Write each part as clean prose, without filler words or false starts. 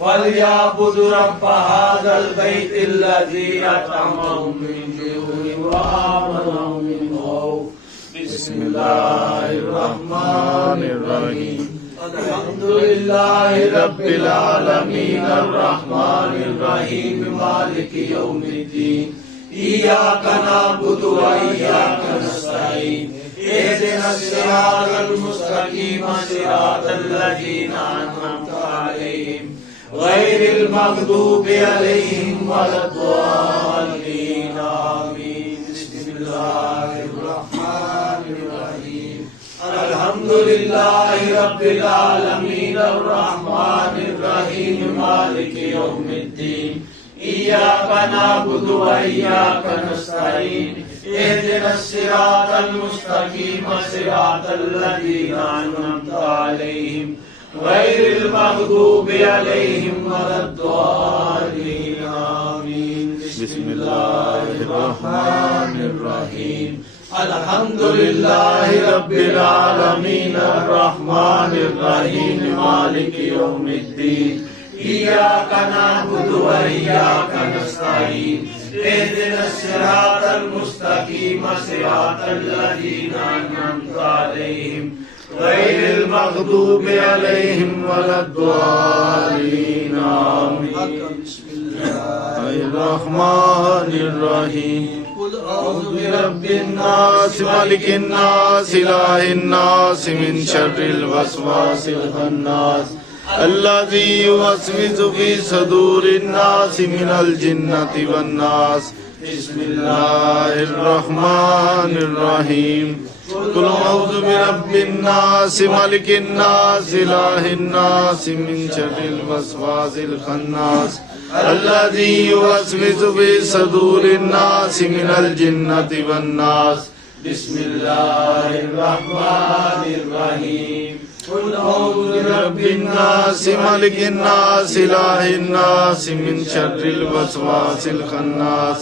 فليعبدوا رب هذا البيت الذي أطعمهم من جوع وآمنهم من خوف. بسم الله الرحمن الرحيم. الحمد لله رب العالمين الرحمن الرحيم مالك يوم الدين. إياك نعبد وإياك نستعين. اهدنا الصراط المستقيم صراط الذين أنعمت عليهم غير المغضوب عليهم ولا الضالين آمين. بسم الله الرحمن الرحيم. الحمد لله رب العالمين الرحمن الرحيم مالك يوم الدين. إياك نعبد وإياك نستعين. اهدنا الصراط المستقيم صراط الذين أنعمت عليهم غير المغضوب عليهم ولا الضالين آمين. بسم الله الرحمن الرحيم. الحمد لله رب العالمين الرحمن الرحيم مالك يوم الدين. إياك نعبد وإياك نستعين. اهدنا الصراط المستقيم صراط الذين أنعمت عليهم غير المغضوب عليهم ولا الضالين آمين. بسم الله الرحمن الرحيم. قل أعوذ برب الناس ملك الناس إله الناس من شر الوسواس الخناس الذي يوسوس في صدور الناس من الجنة والناس. بسم الله الرحمن الرحيم. قل أعوذ برب الناس ملك الناس إله الناس من شر الوسواس الخناس الذي يوسوس في صدور الناس من الجنة والناس. بسم الله الرحمن الرحيم. قل أعوذ برب الناس ملك الناس إله الناس من شر الوسواس الخناس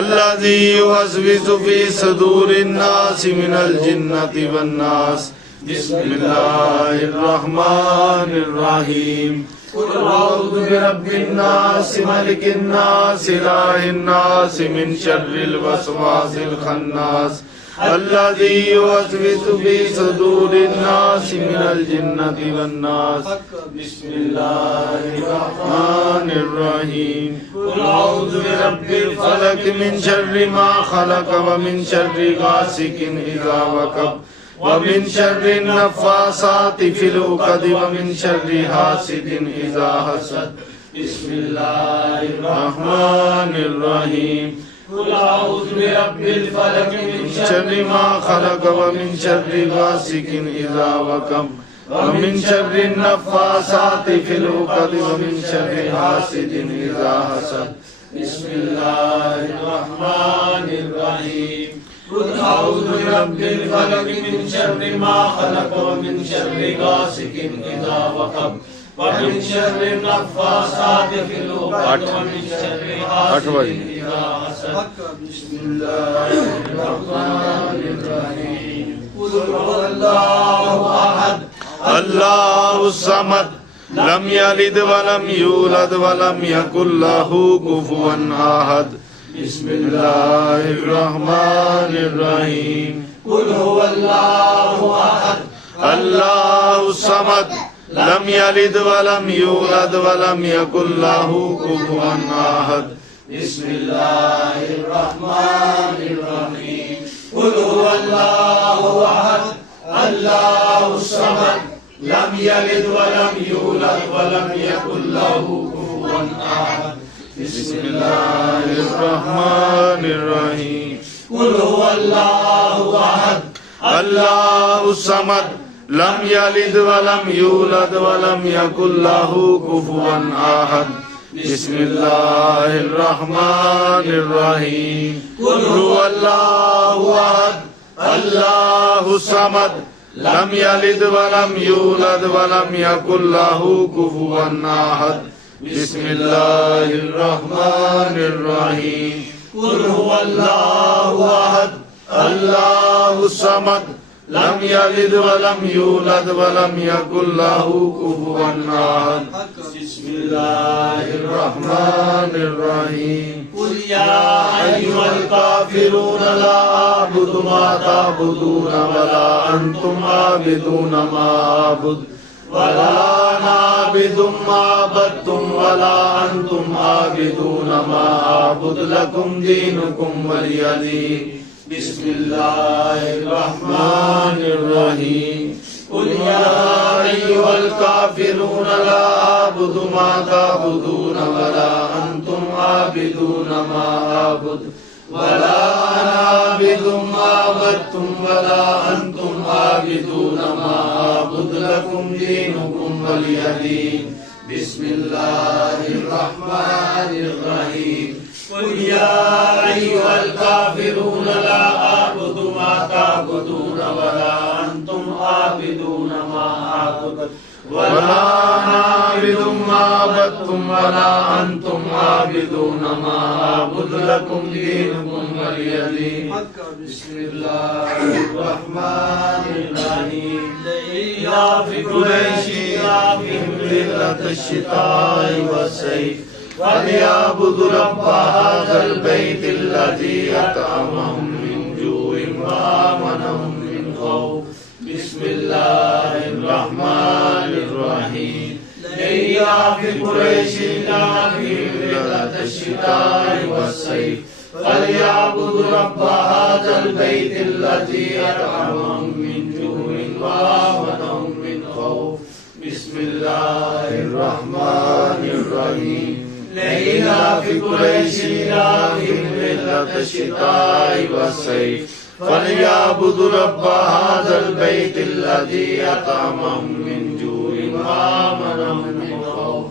الذي يوسوس في صدور الناس من الجنة والناس. بسم الله الرحمن الرحيم. قل أعوذ برب الناس ملك الناس إله الناس من شر الوسواس الخناس الذي يوسوس في صدور الناس من الجنة والناس. بسم الله الرحمن الرحيم. قل أعوذ برب الفلق من شر ما خلق ومن شر غاسق إذا وقب ومن شر النفاثات في العقد ومن شر حاسد إذا حسد. بسم الله الرحمن الرحيم. قل أعوذ برب الفلق من شر ما خلق ومن شر غاسق إذا وقب ومن شر النفاثات في العقد ومن شر حاسد إذا حسد. بسم الله الرحمن الرحيم. قل أعوذ برب الفلق من شر ما خلق ومن شر غاسق إذا وقب ومن شر النفاثات في العقد ومن شر حاسد إذا حسد. بسم الله الرحمن الرحيم. قل هو الله أحد الله الصمد لم يلد ولم يولد ولم يكن له كفوا أحد. بسم الله الرحمن الرحيم. قل هو الله أحد الله الصمد لم يلد ولم يولد ولم يكن له كفوا أحد. بسم الله الرحمن الرحيم. قل هو الله أحد الله الصمد لم يلد ولم يولد ولم يكن له كفوا أحد. بسم الله الرحمن الرحيم. قل هو الله أحد الله الصمد لم يلد ولم يولد ولم يكن له كفوا أحد. بسم الله الرحمن الرحيم. قل هو الله أحد الله الصمد لم يلد ولم يولد ولم يكن له كفوا أحد. بسم الله الرحمن الرحيم. قل هو الله أحد الله الصمد لم يلد ولم يولد ولم يكن له كفوا أحد. بسم الله الرحمن الرحيم. قل يا أيها الكافرون لا أعبد ما تعبدون ولا أنتم عابدون ما أعبد ولا أنا عابد ما عبدتم ولا أنتم عابدون ما أعبد لكم دينكم ولي دين. بسم الله الرحمن الرحيم. قل يا أيها الكافرون لا أعبد ما تعبدون ولا أنتم عابدون ما أعبد ولا أنا عابد ما عبدتم ولا أنتم عابدون ما أعبد لكم دينكم ولي دين. بسم الله الرحمن الرحيم. قل يا أيها الكافرون لا أعبد ما تعبدون ولا أنتم عابدون ما أعبد ولا أنا عابد ما عبدتم ولا أنتم عابدون ما أعبد لكم دينكم ولي دين. بسم الله الرحمن الرحيم. لإيلاف قريش إيلافهم رحلة الشتاء والصيف فليعبدوا رب هذا البيت الذي أطعمهم من جوع وآمنهم من خوف. بسم الله الرحمن الرحيم. لإيلاف قريش إيلافهم رحلة الشتاء والصيف فليعبدوا رب هذا البيت الذي أطعمهم من جوع وآمنهم من خوف. بسم الله الرحمن الرحيم. لإيلاف قريش إيلافهم رحلة الشتاء والصيف فليعبدوا رب هذا البيت الذي أطعمهم من جوع وآمنهم من خوف.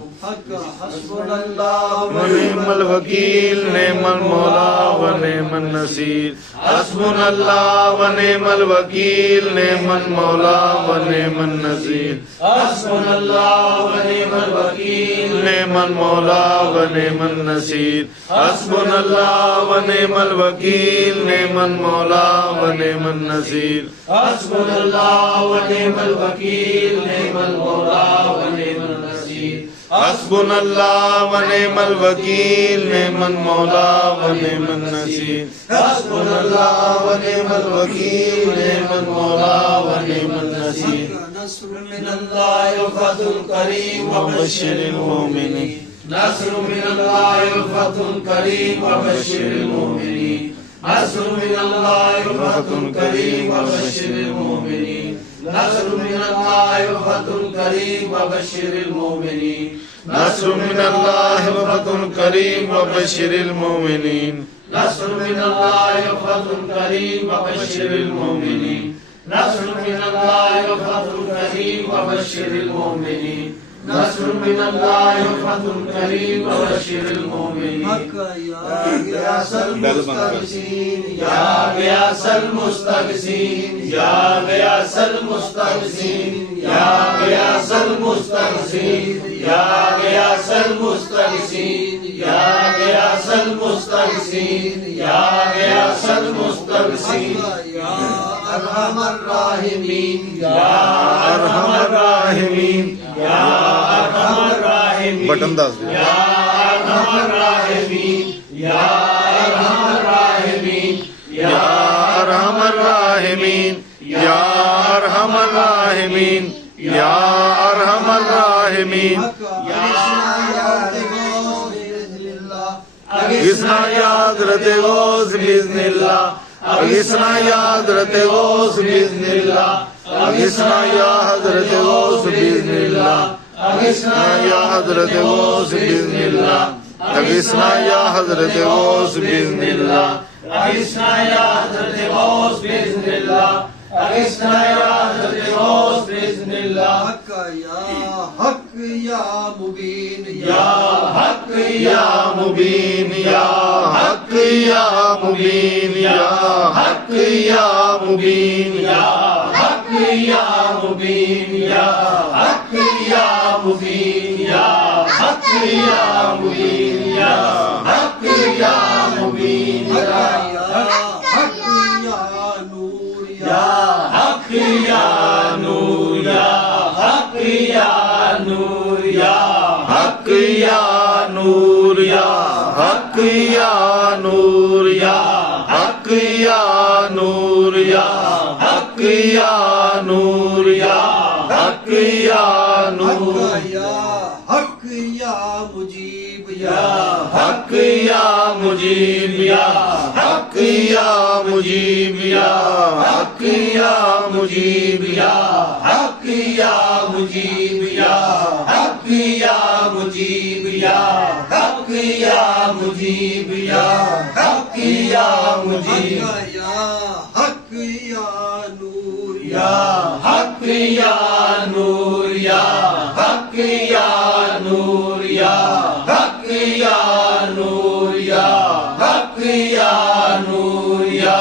حسبنا الله ونعم الوكيل نعم المولى ونعم النصير. حسبنا الله ونعم الوكيل نعم المولى ونعم النصير. حسبنا الله ونعم الوكيل نعم المولى ونعم النصير. حسبنا الله ونعم الوكيل نعم المولى ونعم النصير. حسبنا الله ونعم الوكيل نعم المولى ونعم النصير. حسبنا الله ونعم الوكيل نعم المولى ونعم النصير. حسبنا الله ونعم الوكيل نعم المولى ونعم النصير. نصر من الله وفتح قريب وبشر المؤمنين. نصر من الله وفتح قريب وبشر المؤمنين. نصر من الله وفتح قريب وبشر المؤمنين. نصر من الله وفتح قريب وبشر المؤمنين. نصر من الله وفتح قريب وبشر المؤمنين. نصر من الله وفتح قريب وبشر المؤمنين. نصر من الله وفتح قريب وبشر المؤمنين. نصر من الله وفتح قريب وبشر المؤمنين. يا غياث المستغيثين يا غياث المستغيثين يا غياث المستغيثين يا غياث المستغيثين يا غياث المستغيثين يا غياث المستغيثين يا غياث المستغيثين يا أرحم الراحمين يا أرحم الراحمين يا أرحم الراحمين. بٹن دس دے. يا أرحم الراحمين يا أرحم الراحمين يا أرحم الراحمين يا أرحم الراحمين يا أرحم الراحمين. اغثنا يا حضرت غوث بإذن الله. اغثنا يا حضرت غوث بإذن الله. اغثنا يا حضرت غوث بإذن الله. اغثنا يا حضرت غوث بإذن الله. اغثنا يا حضرت غوث بإذن الله. اغثنا يا حضرت غوث بإذن الله. اغثنا يا حضرت غوث بإذن الله. حق يا مبين يا حق يا مبين يا حق يا مبين يا حق يا مبين يا حق يا مبين يا حق يا مبين يا حق يا مبين يا حق يا مبين يا حق يا نور يا حق یا نور یا حق یا نور یا حق یا نور یا حق یا نور یا حق یا نور یا حق یا نور یا حق یا نور یا حق یا مجیب یا حق یا مجیب یا حق یا مجیب یا حق یا مجیب یا حق یا مجیب یا حق یا مجیب یا حق یا مجیب یا حق یا مجیب یا حق یا نور یا حق یا نور یا حق یا نور یا حق یا نور یا حق یا نور یا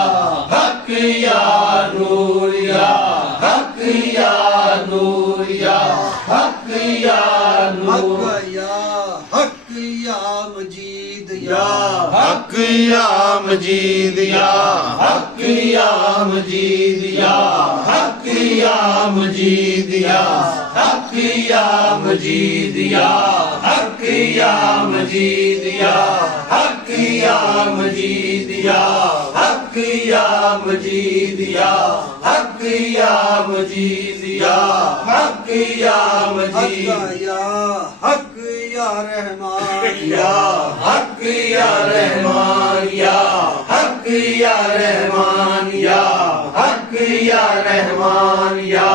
حق یا نور یا حق یا نور یا حق یا نور حق یا حق یا مجید یا حق یا مجید یا حق یا مجید یا حق یا مجید یا حق یا مجید یا حق یا مجید یا حق یا مجید یا حق یا مجید یا حق یا مجید یا حق یا مجید یا حق یا رحمان یا حق یا رحمان یا حق یا رحمان یا حق یا رحمان یا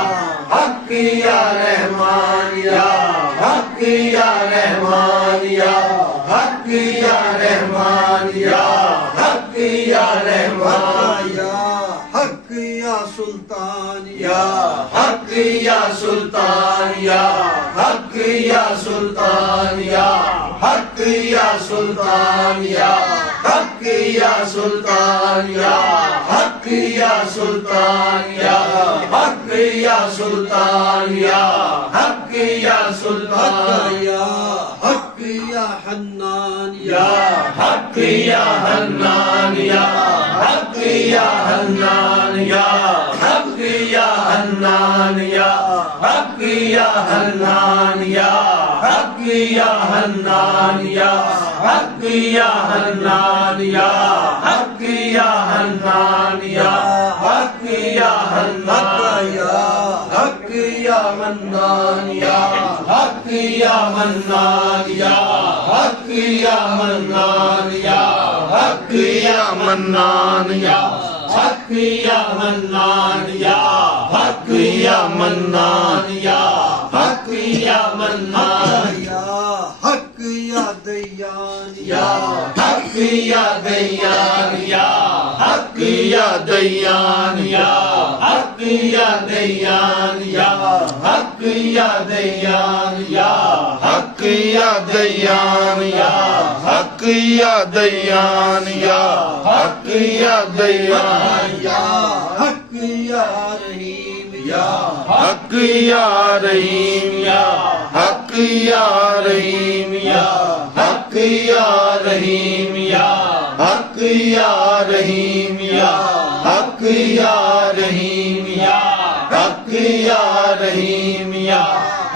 حق یا رحمان یا حق یا رحمان یا حق یا رحمان یا حق یا رحمان یا حق یا سلطان یا حق یا سلطان یا حق یا سلطان یا حق یا سلطان یا حق یا سلطان یا حق یا سلطان یا حق یا سلطان یا حق یا سلطان یا حق یا حنان یا حق یا حنان یا حق یا حنان یا حق یا حنان یا حق یا حنان یا حق یا حنان یا حق یا حنان یا حق یا حنان یا حق یا حنان یا حق یا منان یا حق یا منان یا حق یا منان یا حق یا منان یا حق یا منان یا حق یا منان یا حق یا منان یا حق یا دیان یا حق یا دیان یا حق یا دیان یا حق یا دیان یا حق یا دیان یا حق یا دیان یا حق یا دیان یا حق یا دیان یا حق یا رحیم یا حق یا رحیم یا حق یا رحیم یا حق یا رحیم یا حق یا رحیم یا حق یا رحیم یا حق یا رحیم یا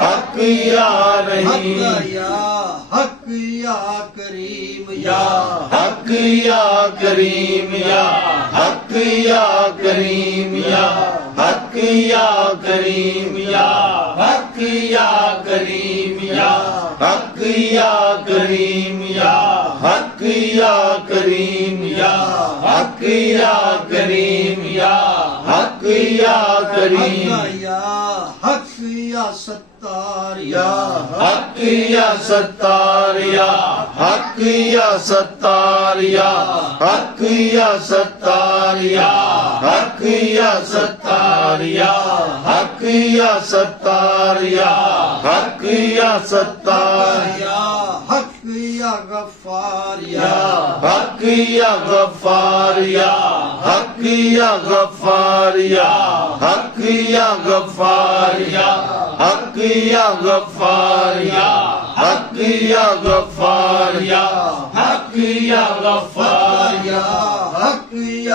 حق یا رحیم یا حق یا کریم یا حق یا کریم یا حق یا کریم یا حق یا کریم یا حق یا کریم یا حق یا کریم یا حق یا کریم یا حق یا کریم یا حق یا کریم یا حق یا ستار یا حق یا ستار یا حق یا ستار یا حق یا ستار یا حق یا ستار یا حق یا ستار یا حق یا ستار یا حق یا غفار یا حق یا غفار یا حق یا غفار یا حق یا غفار یا حق یا غفار یا حق یا غفار یا حق یا غفار یا حق یا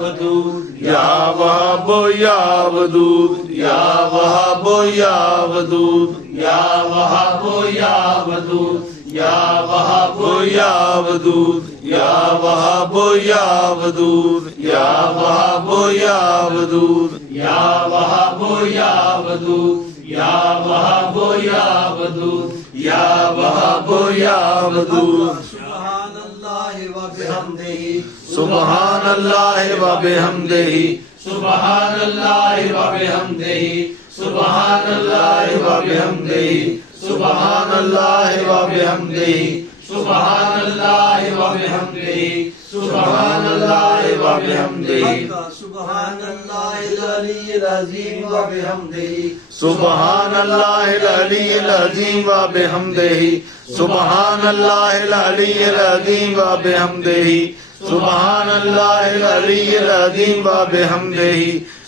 ودود یا وہاب یا ودود یا وہاب یا ودود یا وہاب یا ودود یا وہاب یا ودود یا وہاب یا ودود یا وہاب یا ودود یا وہاب یا ودود یا وہاب یا ودود یا وہاب یا ودود سبحان اللہ و بحمدہ سبحان اللہ و بحمدہ سبحان اللہ و بحمدہ سبحان اللہ و بحمدہ سبحان اللہ و بحمدہ سبحان اللہ و بحمدہ سبحان اللہ و بحمدہ سبحان اللہ العلی العظیم و بحمدہ سبحان اللہ العلی العظیم و بحمدہ سبحان اللہ العلی العظیم و بحمدہ سبحان اللہ العلی العظیم و بحمدہ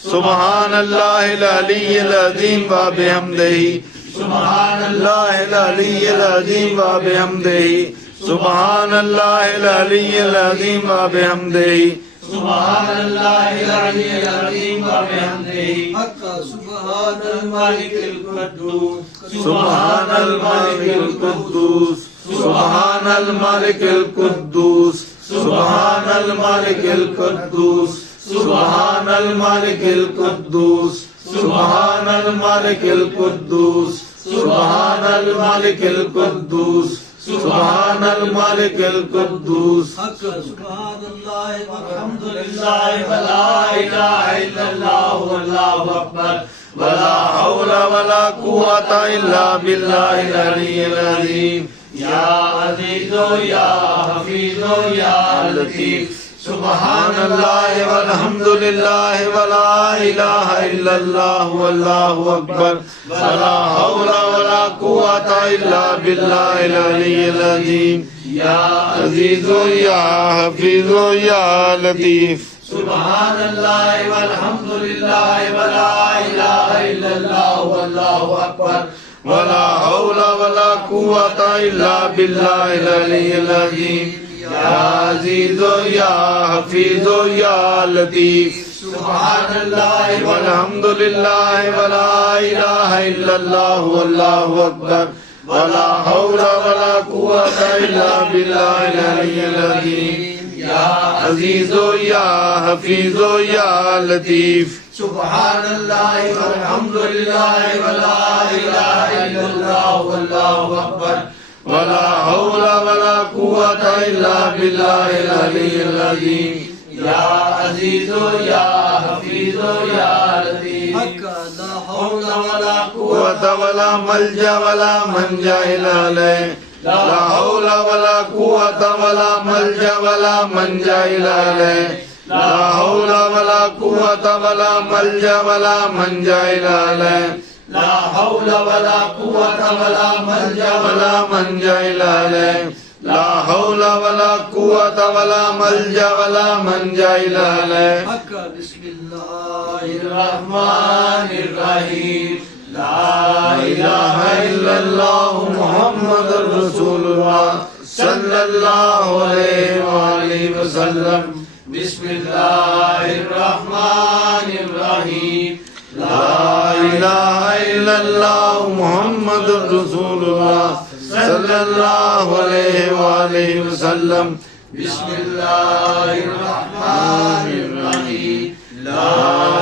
سبحان اللہ العلی العظیم و بحمدہ سبحان اللہ العلی العظیم و بحمدہ سبحان اللہ العلی العظیم و بحمدہ سبحان اللہ العلی العظیم و بحمدہ سبحان الملک القدوس سبحان الملک القدوس سبحان الملک القدوس سبحان الملک القدوس سبحان الملک القدوس سبحان الملک القدوس سبحان الملک القدوس سبحان الملک القدوس سبحان اللہ والحمد للہ ولا الہ الا اللہ واللہ اکبر ولا حول ولا قوة الا باللہ العلی العظیم یا عزیز یا حفیظ یا لطیف سبحان اللہ والحمد للہ ولا الہ الا اللہ واللہ اکبر ولا حول ولا قوة الا باللہ العلی العظیم یا عزیز یا حفیظ یا لطیف سبحان اللہ والحمد للہ ولا الہ الا اللہ واللہ اکبر ولا حول ولا قوة الا باللہ العلی العظیم یا عزیز یا حفیظ یا لطیف سبحان اللہ والحمد للہ ولا الہ الا اللہ واللہ اکبر ولا حول ولا قوة الا باللہ العلی العظیم یا عزیز یا حفیظ یا لطیف سبحان اللہ والحمد للہ ولا الہ الا اللہ واللہ اکبر ولا حول ولا قوة الا باللہ العلی العظیم یا عزیز یا حفیظ یا لطیف لا حول ولا قوة قوة ولا ملجا ولا منجا الا الیہ لا حول ولا قوة ولا ملجا ولا منجا الا الیہ لا حول ولا قوة ولا ملجا ولا منجا الا الیہ لا حول ولا قوة ولا ملجا ولا منجا الا الیہ لا حول ولا قوة ولا ملجا ولا منجا الا الیہ بسم اللہ الرحمن الرحیم لا الہ الا اللہ محمد رسول اللہ صلی اللہ علیہ وآلہ وسلم بسم اللہ الرحمن الرحیم لا الہ الا اللہ محمد رسول اللہ صلی اللہ علیہ وآلہ وسلم بسم اللہ الرحمن الرحیم لا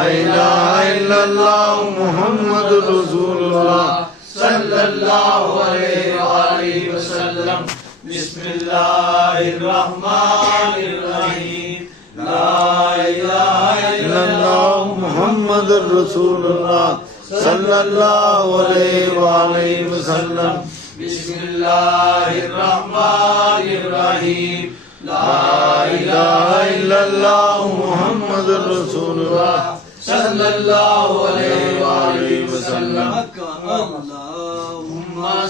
الہ الا اللہ محمد رسول اللہ صلی اللہ علیہ وآلہ وسلم بسم اللہ الرحمن الرحیم لا الہ الا اللہ محمد رسول اللہ صلی اللہ علیہ وآلہ وسلم بسم اللہ الرحمن الرحیم لا الہ الا اللہ محمد رسول اللہ صلی اللہ علیہ وآلہ وسلم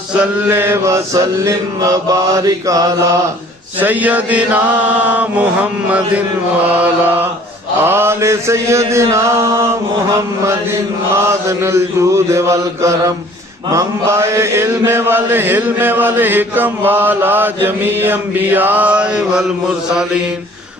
صلی وسلم وبارک علی سیدنا محمد وعلی آل سیدنا محمد معدن الجود والکرم منبع علم والحلم والحکم والا جمیع انبیاء والمرسلین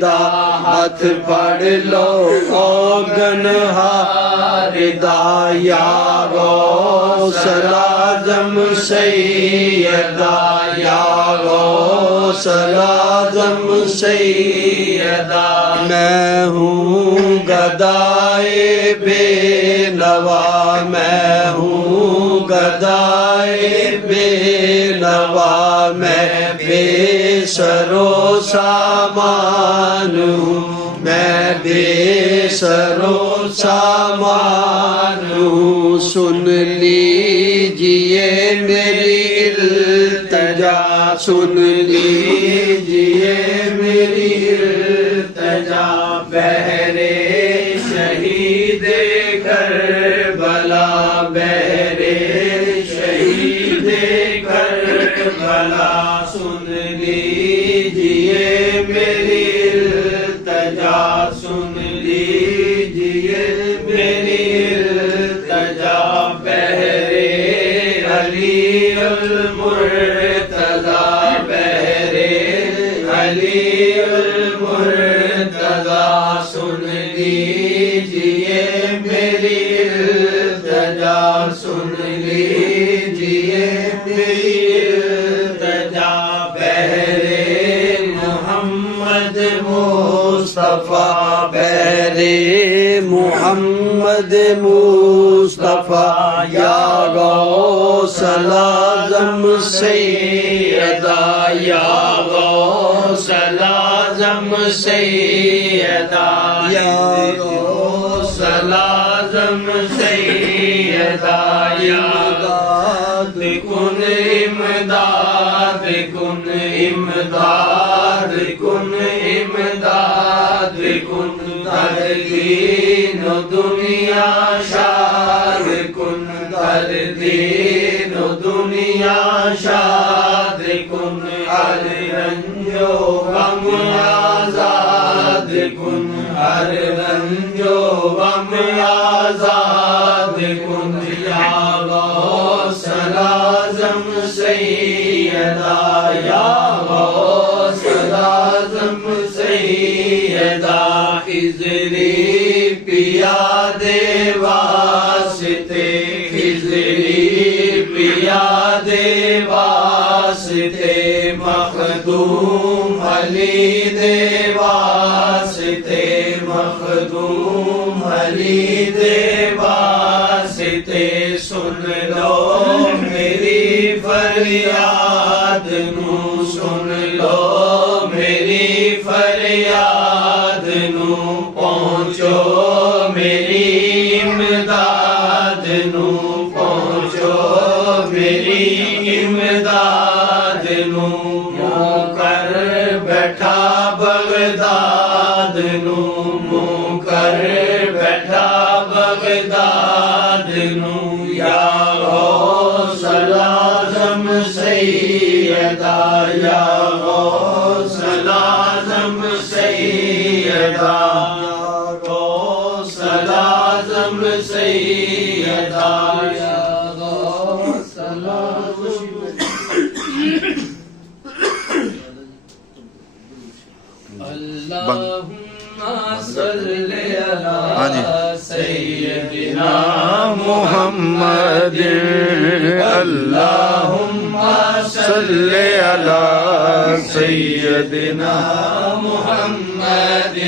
دا ہاتھ پڑھ لو او گنہار دا یا غوث الاعظم سیدہ یا غوث الاعظم سیدہ میں ہوں گدائے بے نوا میں ہوں گدائے بے نوا میں بے سر و سامان ہوں میں بے سر و سامان ہوں سن لیجئے میری التجا سن لیجئے میری التجا بہرے شہید کربلا بہرے شہید کربلا سن لیجئے میری التجا سن لیجئے میری التجا بہرے علی المرتضی بہرے علی المرتضی سن لیجئے میری التجا سن لیجئے میری التجا بہرے محمد مصطفیٰ بہرے محمد مصطفیٰ یا غوث الاعظم سیدہ یا غوث الاعظم سیدہ یا غوث الاعظم سیدہ یا امداد کن امداد کن امداد کن امداد کن در دین و دنیا شاد کن در دین و دنیا شاد کن ہر رنج و غم آزاد کن ہر رنج و غم آزاد کن یا غوث الاعظم سیدہ یا غوث الاعظم سیدہ خضری پیادے واسطے خضری پیادے واسطے مخدوم علی دے واسطے مخدوم علی دے واسطے سن لو میری فریاد نو سن لو میری فریاد نو پہنچو میری امداد نو پہنچو میری امداد نو منہ کر بیٹھا بغداد نو منہ کر بیٹھا بغداد نو یا غوث الاعظم سیدہ یا غوث الاعظم سیدہ یا غوث الاعظم سیدہ یا غوث الاعظم اللہم صلی علی سیدنا محمد اللہم صلی علی سیدنا محمد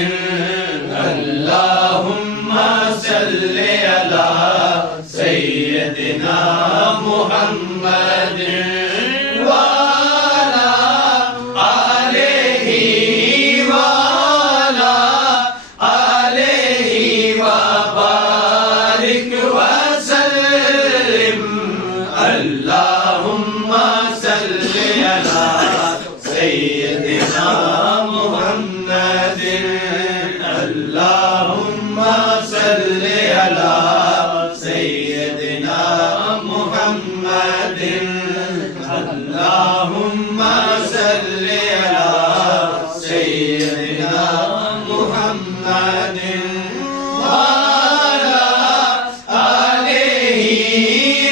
اللہم صلی علی سیدنا محمد وعلی آلہ وعلی آلہ وبارک وسلم اللہم صلی علی سیدنا محمد اللہم صلی علی سیدنا محمد اللہم صلی علی سیدنا محمد وعلی آلہ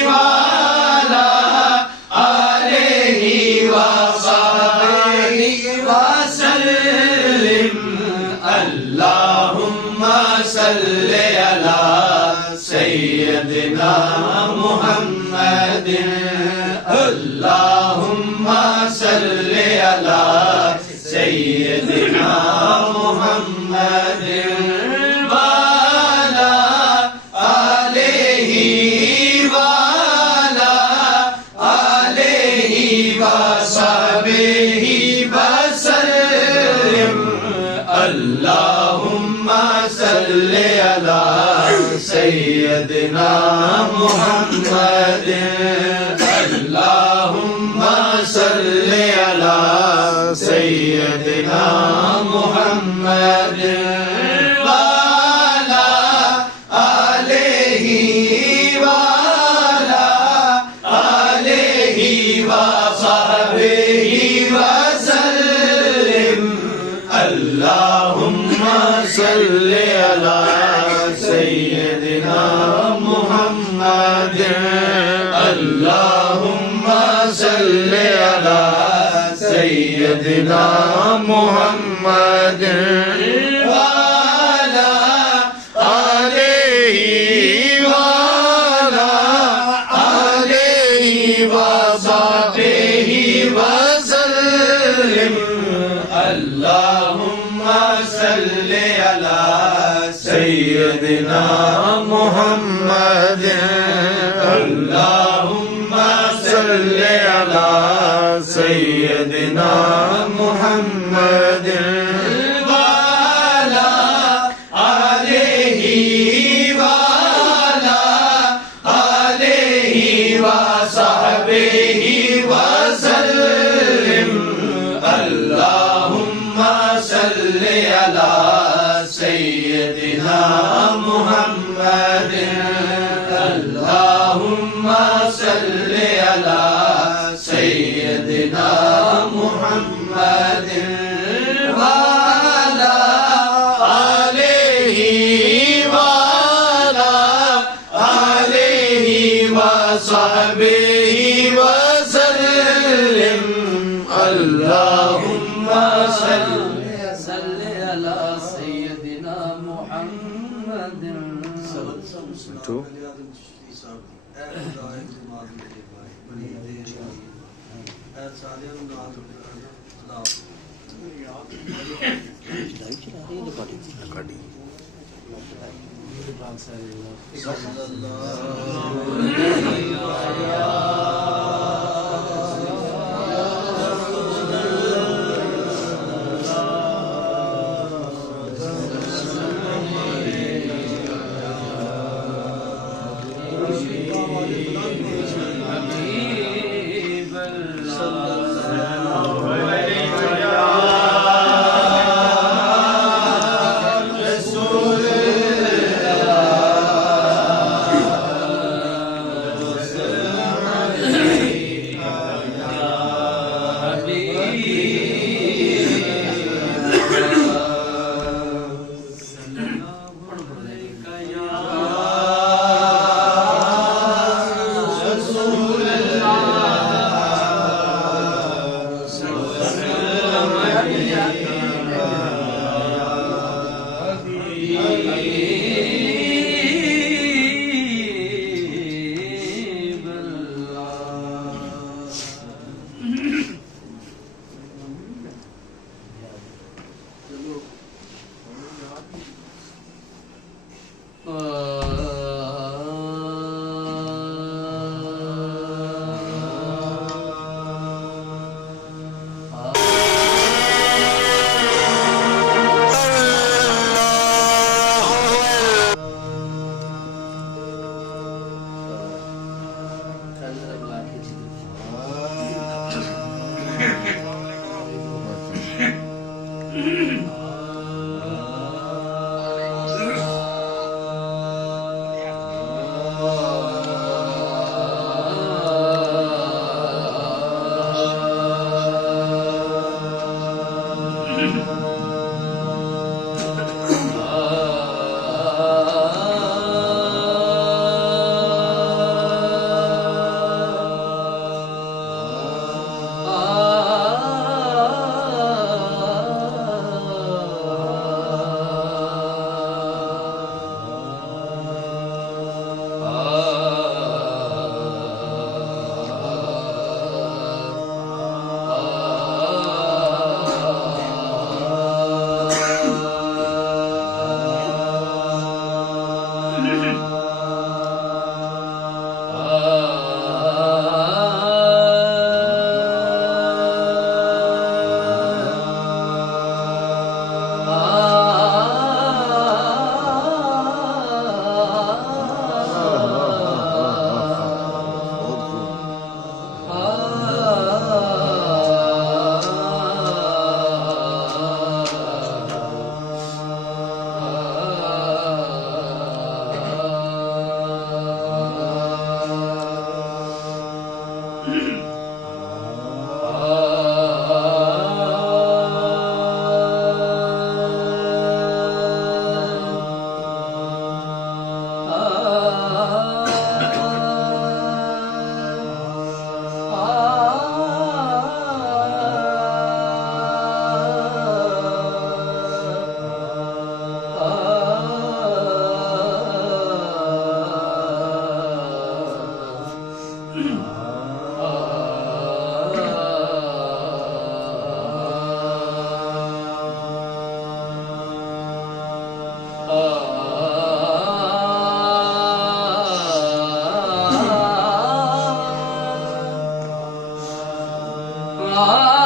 وعلی آلہ وصحبہ على سيدنا محمد اللهم صل على سيدنا محمد وعلى آله وعلى آله وصحبه وسلم اللهم صل على سيدنا محمد اللهم صل على سيدنا محمد وعلى آله وعلى آله وصحبه وسلم اللهم صل على سيدنا محمد اللهم صل على سيدنا محمد وعلى آله وعلى آله وصحبه وسلم اللهم صل على سيدنا محمد اللهم صل على سيدنا محمد وعلى آله وعلى آله وصحبه وسلم اللهم صل على سيدنا محمد ہاں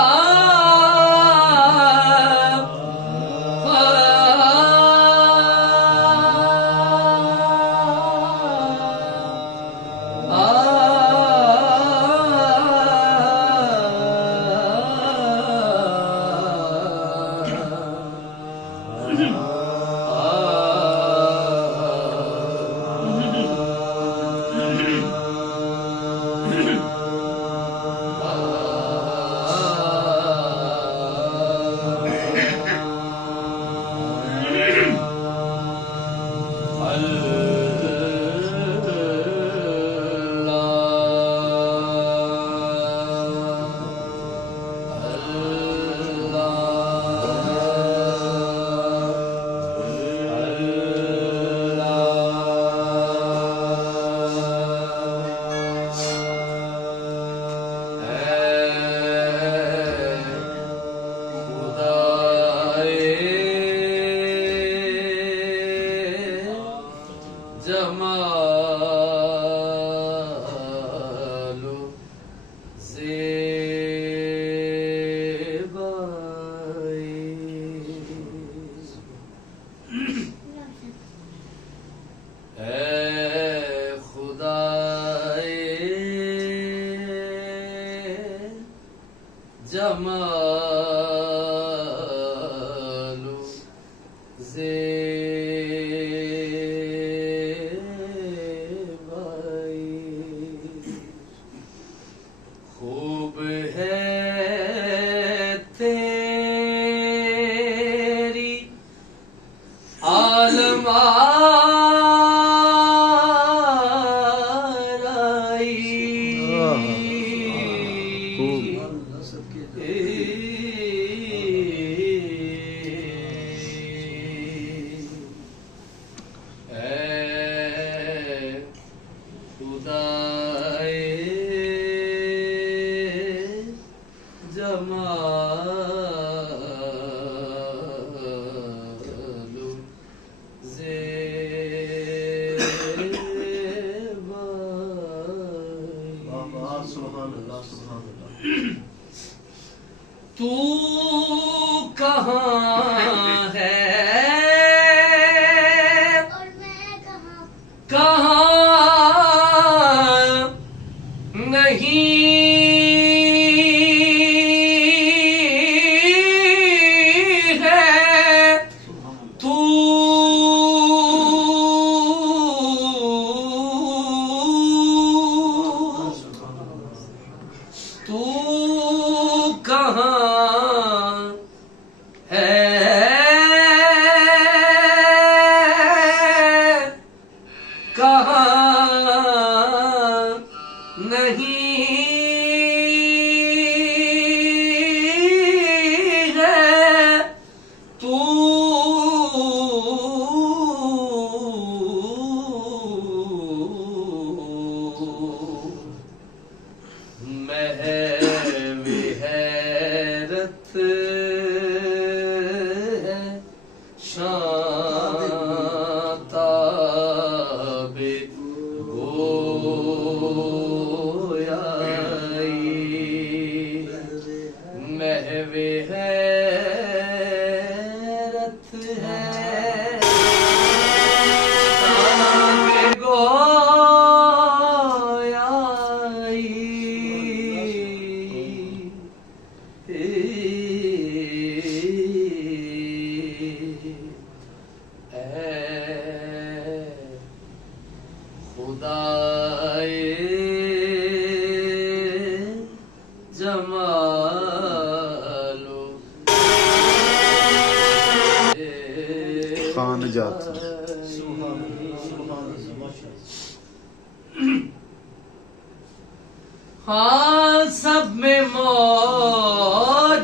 سب میں موجود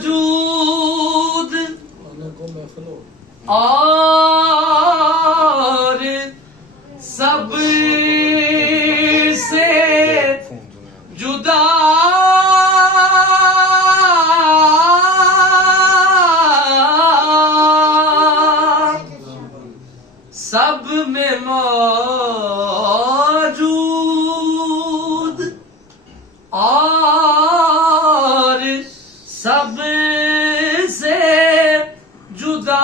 اور سب سے جدا سب میں موجود اور سب سے جدا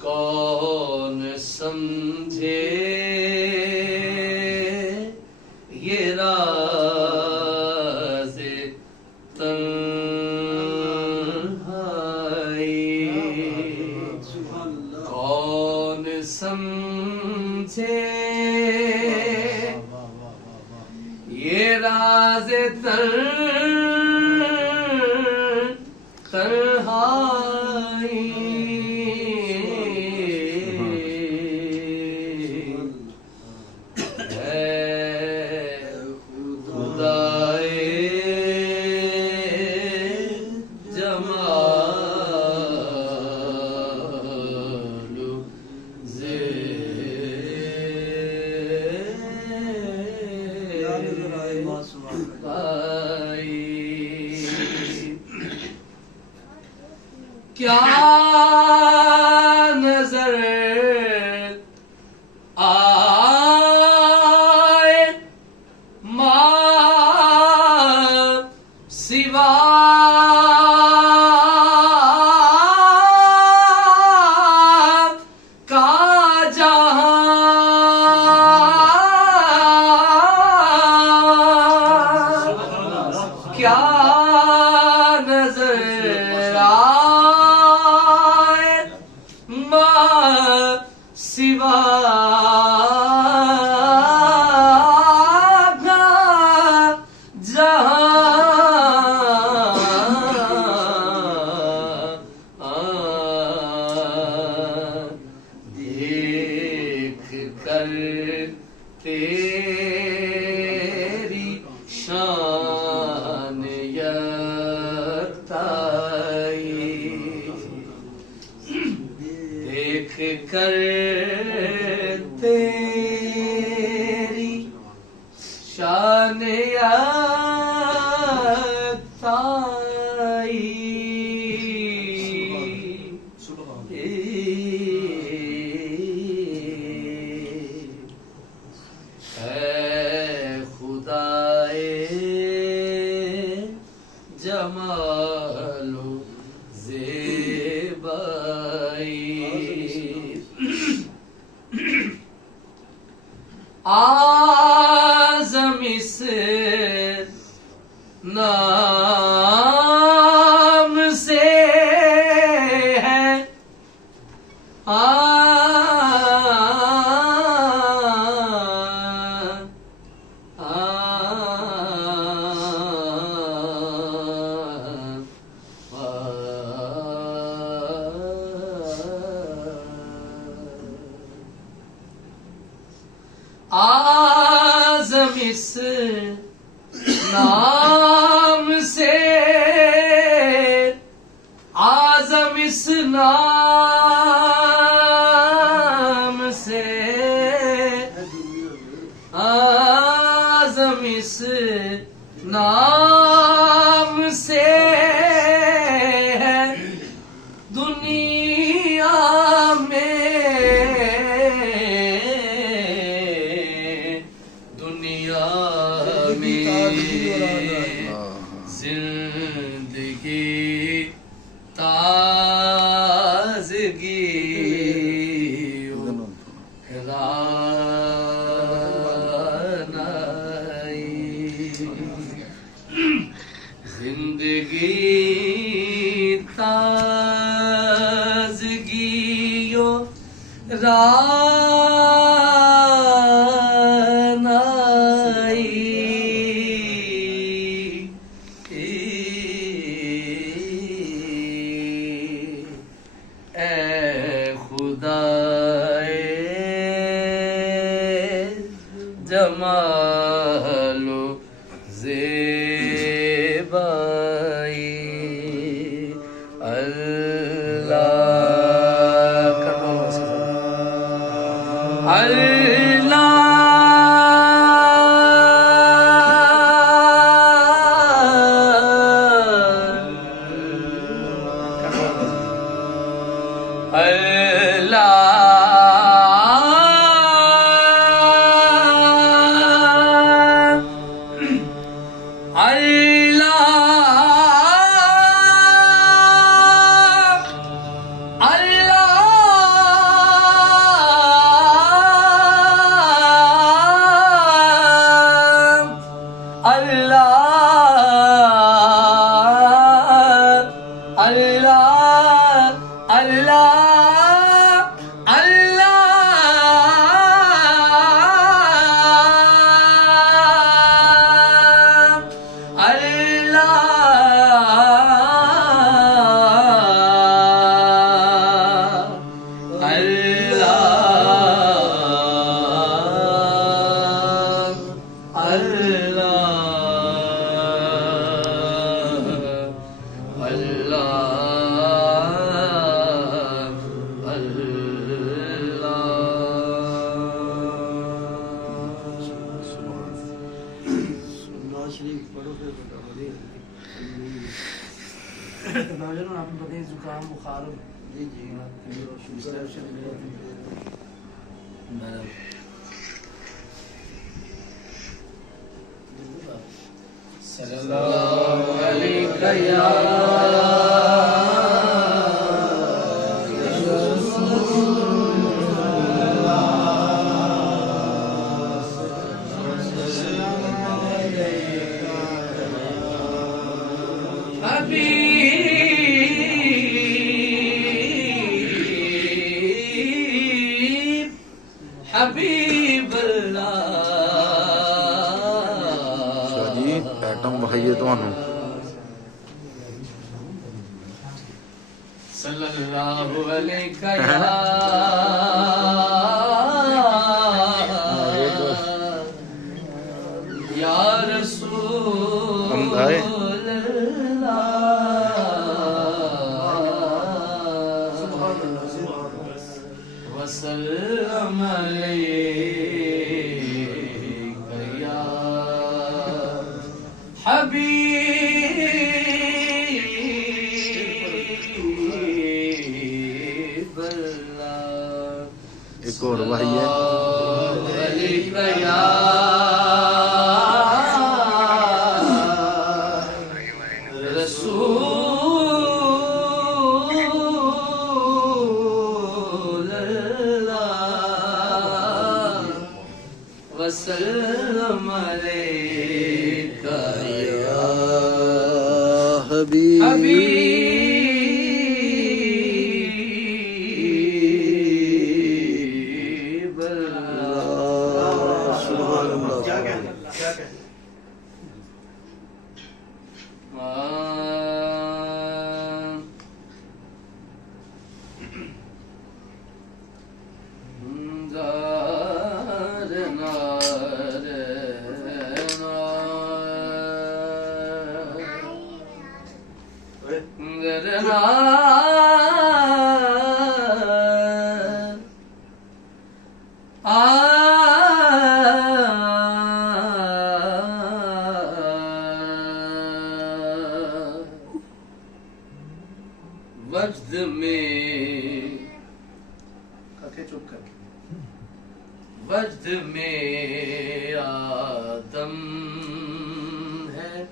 کون سمجھے یہ راز تنہائی کون سمجھے یہ راز کیا نظر آئے ماں سوا کا جہاں کیا نظر سوا کا جہاں دیکھ کر تیری شان یکتائی دیکھ کر تیری شان یکتائی اے خدائے جمال و زیبائی اعظم اس نام سے ہے اعظم اس نام سے اعظم اس نام سے اعظم اس نام سے ہے دنیا میں زندگی تازگی رانائی زندگی تازگی جمال و زیبائی اللہ اللہ وجہ آپ کو پتہ زکام بخار جی جی صلی اللہ علیہ یا حبیب اللہ جی ایٹم بخائیے تمہوں صلی اللہ علیہ یا یا رسول وسلم علیک یا حبیب اللہ ایک اور بھائی ہے علیک یا وسلم علیک یا حبیب اللہ سبحان اللہ وجد میں وجد میں آدم ہے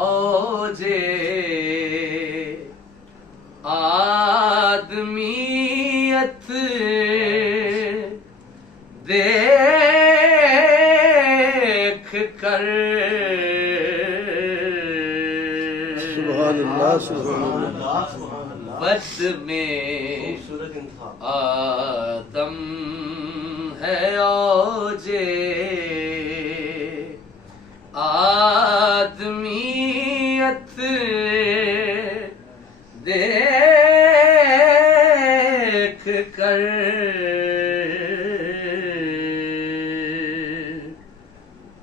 اوجے آدمیت دیکھ کر سبحان اللہ سبحان اللہ وجد میں آدم ہے اوجے آدمیت دیکھ کر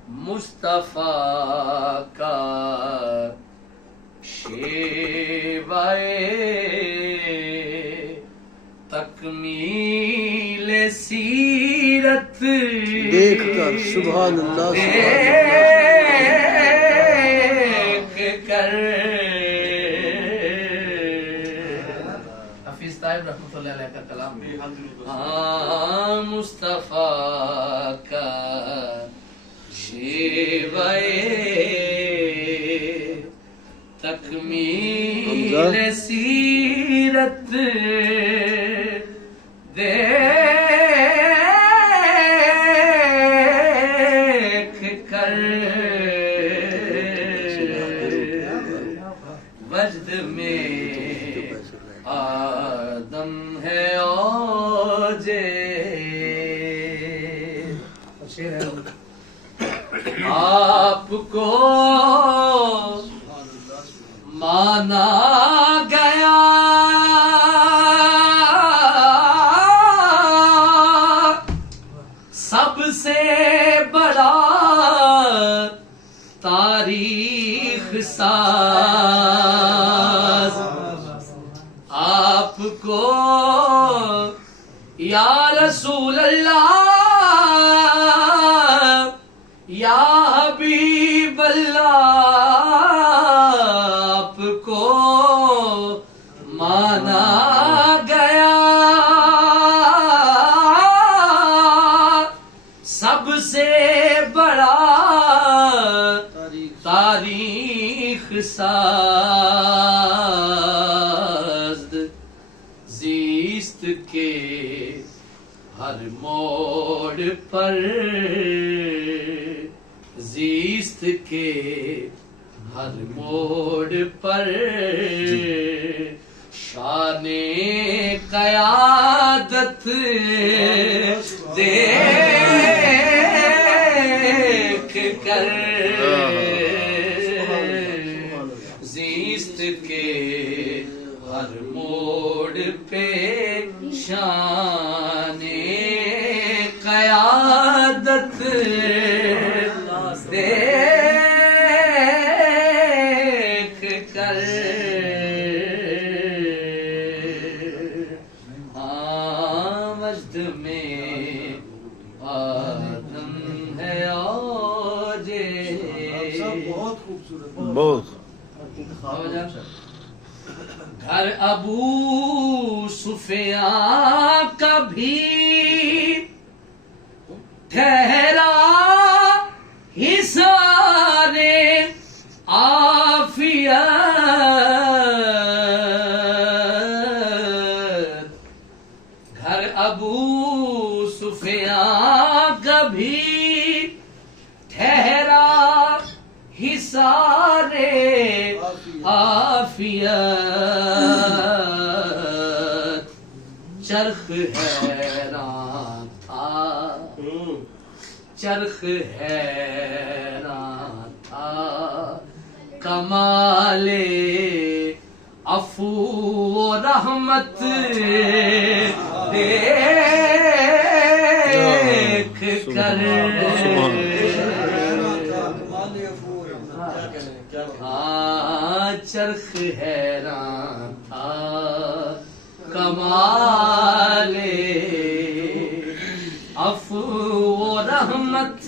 مصطفیٰ کا شیوائے تکمیل سیرت دیکھ کر سبحان اللہ دیکھ کر حفیظ طائب رحمۃ اللہ علیہ کا کلام مصطفیٰ کا شیوائے تکمیل سیرت دیکھ کر وجد میں آدم ہے اوجے آپ کو مانا گیا سب سے بڑا تاریخ ساز آپ کو یا رسول اللہ یا حبیب اللہ آپ کو ساز زیست کے ہر موڑ پر، زیست کے ہر موڑ پر شان قیادت دیکھ کر، زیست کے ہر موڑ پہ شان قیادت دیکھ کر، مجد میں آدم ہے آجے، بہت خوبصورت بہت گھر ابو سفیان کا بھی ٹھہرا حصار عافیت، گھر ابو سفیان کا بھی ٹھہرا حصار عافیت، چرخ حیران تھا، چرخ حیران تھا کمال عفو و رحمت دیکھ کر، چرخ حیران تھا کمال عفو و رحمت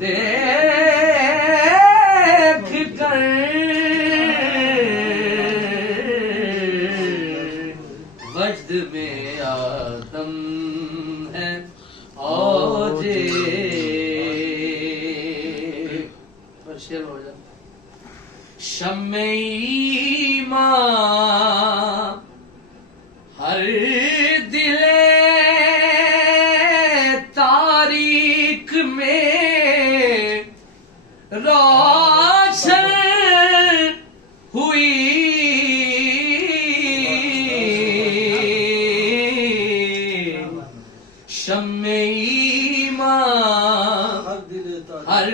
دیکھ کر، وجد میں آدم ہے اوجے، شعر ہو جائے، شمع ایمان ہر دل تاریک میں روشن ہوئی، شمع ایمان ہر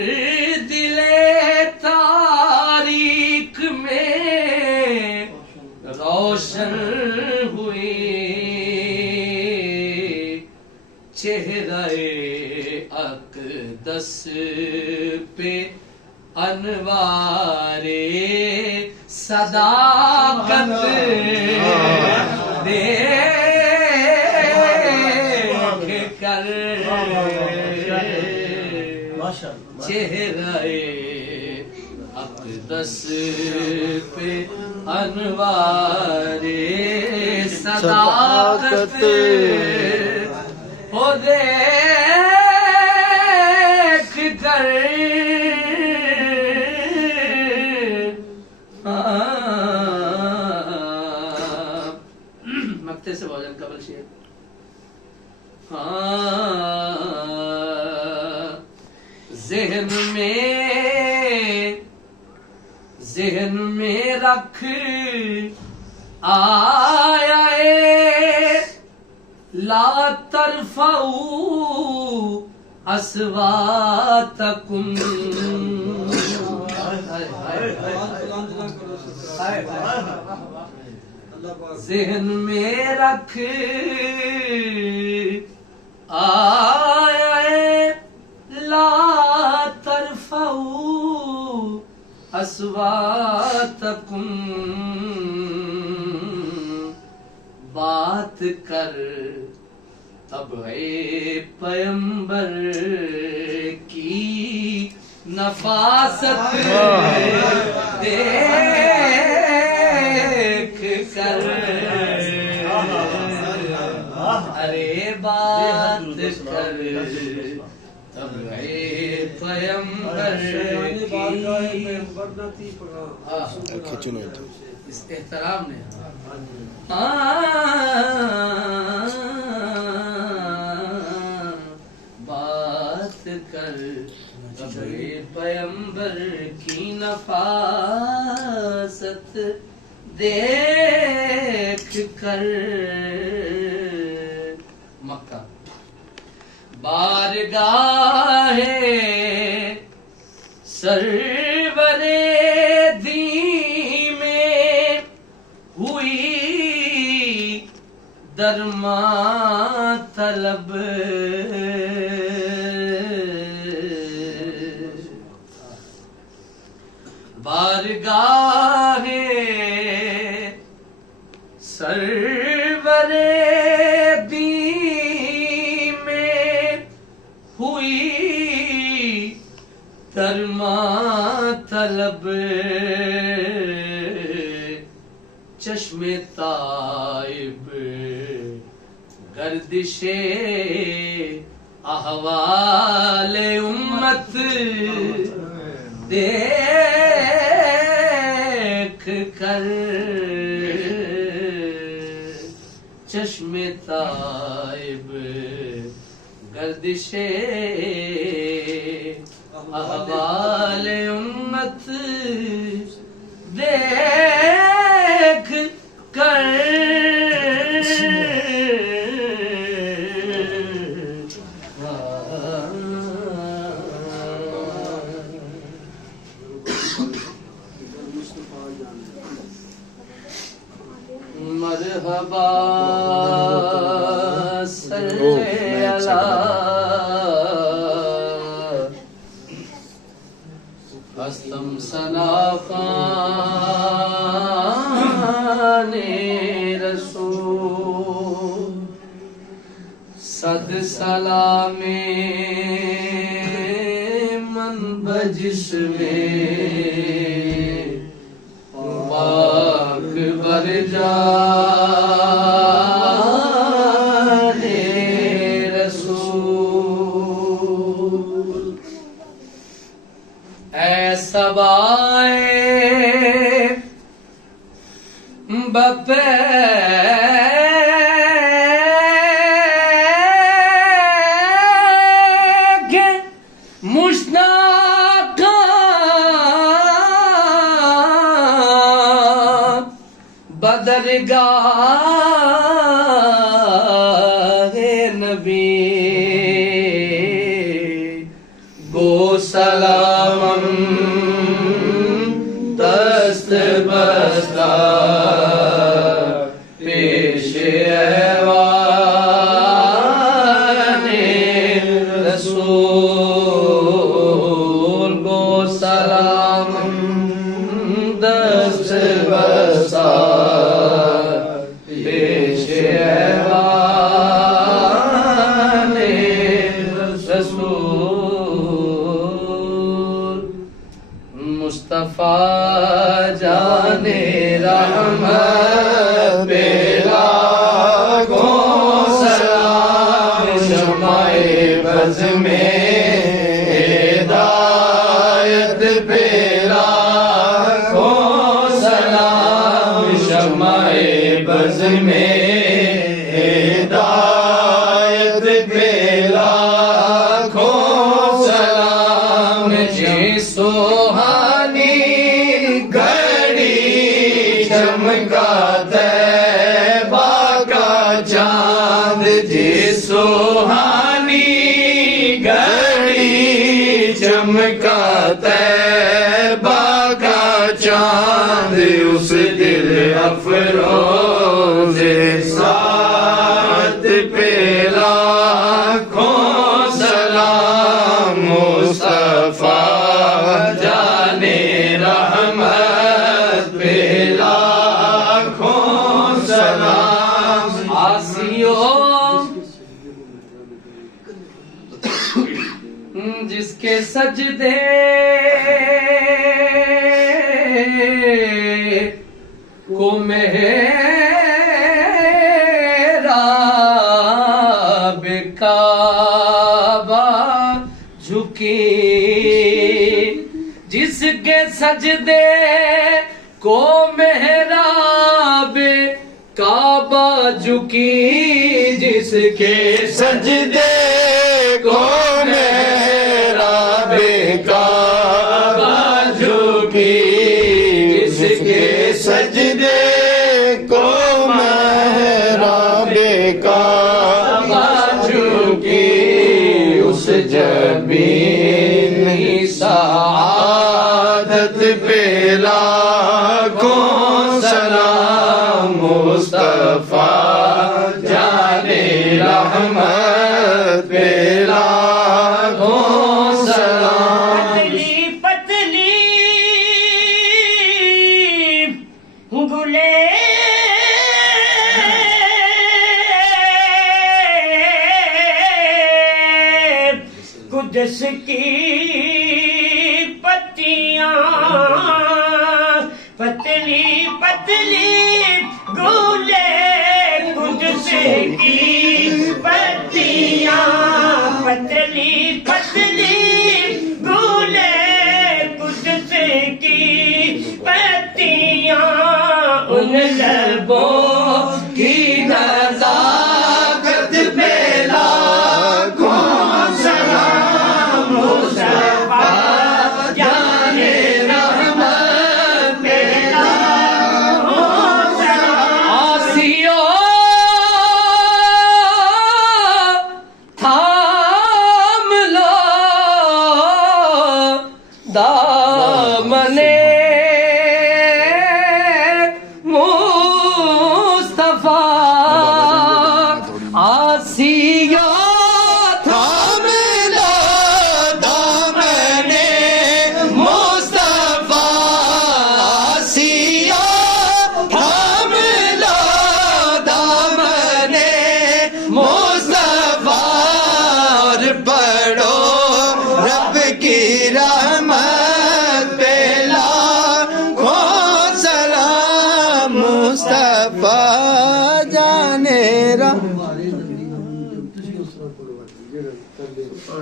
دل تاریک میں روشن ہوئی، چہرہ اقدس پہ انوار صداقت دیکھ کر، چہرہ اقدس پہ انوار صداقت ہو دیکھ کر، مکتے سے بھوجن قبل شیر، ذہن میں رکھ آیا لا ترفعوا اصواتکم، ذہن میں رکھ آیا لا ترفعوا اصواتکم، بات کر طبع پیمبر کی نفاست دیکھ کر، ارے بات کر تب ہے پیمبر کی کھچنے اس احترام نے بات کر تب ہے پیمبر کی نفاست دیکھ کر مکہ بارگاہ سرور دی میں ہوئی درما طلب بارگاہ سرور دی میں ہوئی درما طلب چشم تائب گردش احوال امت دیکھ کر چشم تائب گردش احوال امت دیکھ کر مرحبا صلی اللہ ہستم سنافان رسول صد سلام من بجس میں پاک برجان رسول اے سبائے بپیگ مشتاق بدرگاہ نبی گو سلامم دست بستہ پیش ایوان رسول گو سلامم دست بستہ پیش ایوان رسول مصطفیٰ جان رحمت بیلا گو سلام شمع بز میں ہدایت بیلا گو سلام شمع بز میں ہدایت بیلا گو سلام جی سوہانی گھڑی چمکا طیبہ کا چاند جی سوہانی گھڑی چمکا طیبہ کا چاند اس دل افروز ساتھ پہ لاکھوں سلام مصطفیٰ جان رحمت پہ لاکھوں سلام آسیوں جس کے سجدے کو محراب کعبہ جھکی جس کے سجدے کو محراب کعبہ جھکی جس کے سجدے کو محراب کعبہ جھکی جس کے سجدے کو محراب کعبہ جھکی اس جبین سعادت پہ لاکھوں سلام مصطفیٰ جانے رحمت پہ لاکھوں سلام پتلی پتلی گلے قدس کی پتیاں پتلی پتلی گلے قدس کی پتیاں پتلی پتلی گلے قدس کی پتیاں ان لبوں کی نزاکت پہ لاکھوں سلام مصطفیٰ جانے رحمت پہ لاکھوں سلام آسیو تھام لو دامنے آسیو تھام لو دامنے مصطفیٰ آسیو تھام لو دامنے مصطفیٰ اور پڑھو رب کی رحمت پہ لاکھوں سلام مصطفیٰ جانے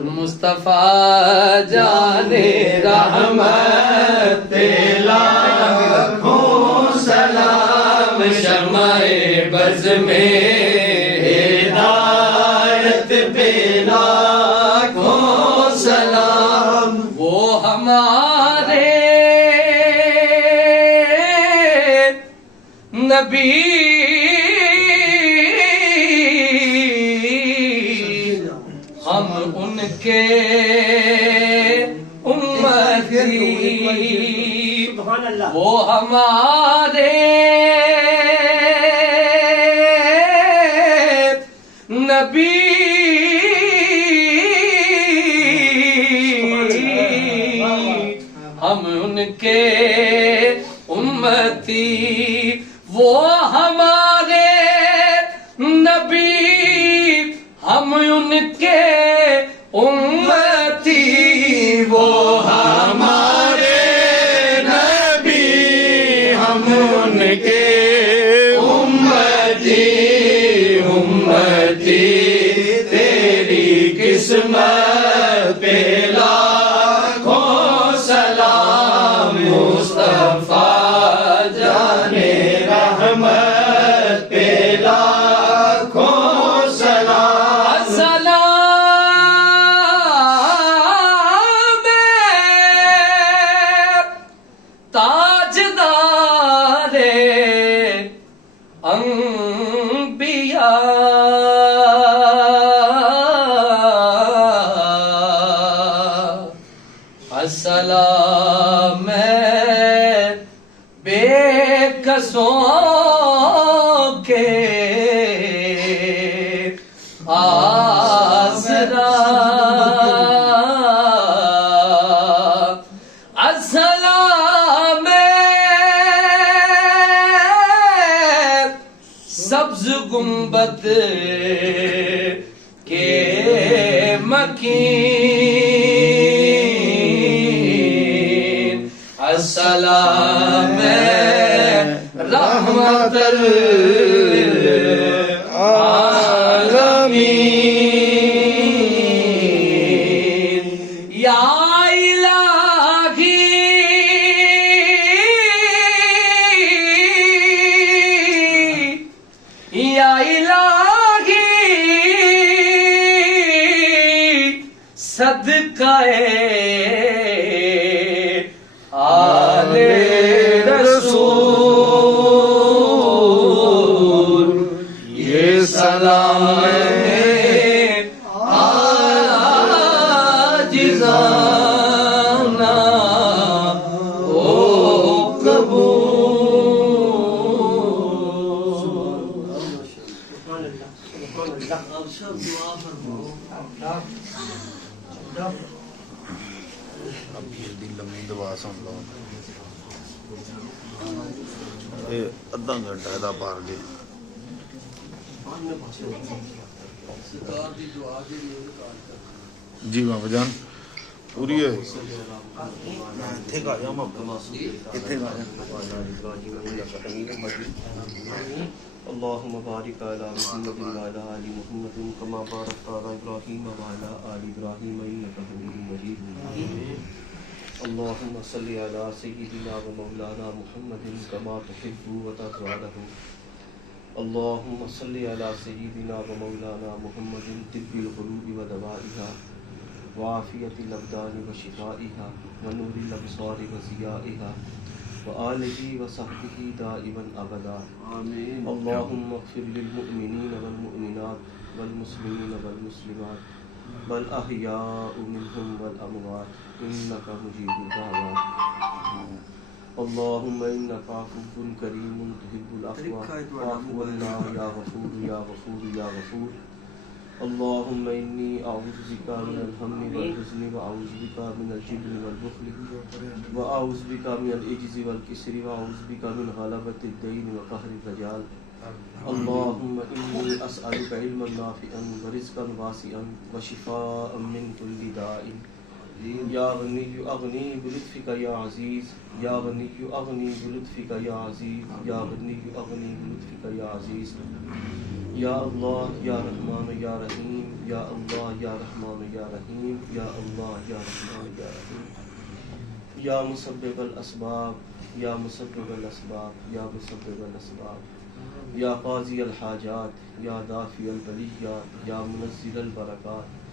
مصطفیٰ جانے رحمت پہ لاکھوں سلام شمع بز میں ہدایت پہ لاکھوں سلام وہ ہمارے نبی ہم ان کے امتی وہ ہمارے نبی ہم ان کے امتی وہ ہمارے نبی ہم ان کے امتی وہ ہمارے نبی ہم ان کے امتی امتی تیری قسمت پہ لاکھوں سلام مصطفیٰ جانے رحمت پہ لاکھوں سلام سلام تاجدار انبیاء السلام بے کسوں کے آسرا السلام سبز گنبد کے مکین السلام رحمت للعالمین یا صدقہ آل رسول یہ سلام عاجزانہ او اب یہ دی لمبی دعا سن لو یہ ادھا گھنٹہ دا پار گئے جی بابا جان پوری ہے کتنے کا آیا کتنے کا آیا اللهم بارك على محمد وعلى آل محمد كما باركت على إبراهيم وعلى آل إبراهيم إنك حميد مجيد اللهم صل على سيدنا ومولانا محمد كما تحب وترضى له اللهم صل على سيدنا ومولانا محمد طب القلوب ودوائها وعافية الأبدان وشفائها ونور الأبصار وضيائها وآلہ وصحبہ دائما ابدا آمین اللہم اغفر للمؤمنین والمؤمنات والمسلمین والمسلمات والاحیاء منہم والاموات انکا مجیب الدعوات اللہم انکا عفو کریم تحب العفو فاعف عنا یا غفور یا غفور یا غفور اللهم إني أعوذ بك من الهم والحزن وأعوذ بك من الجبن والبخل وأعوذ بك من العجز والكسل وأعوذ بك من غلبة الدين وقهر الرجال اللهم إني أسألك علما نافعا ورزقا واسعا وشفاء من كل داء يا غني أغني بلطفك يا عزيز يا غني أغني بلطفك يا عزيز يا غني أغني بلطفك يا عزيز یا اللہ یا رحمان یا رحیم یا اللہ یا رحمان یا رحیم یا اللہ یا رحمان یا رحیم یا مسبب الاسباب یا مسبب الاسباب یا مسبب الاسباب یا قاضی الحاجات یا دافع البلیات یا منزل البرکات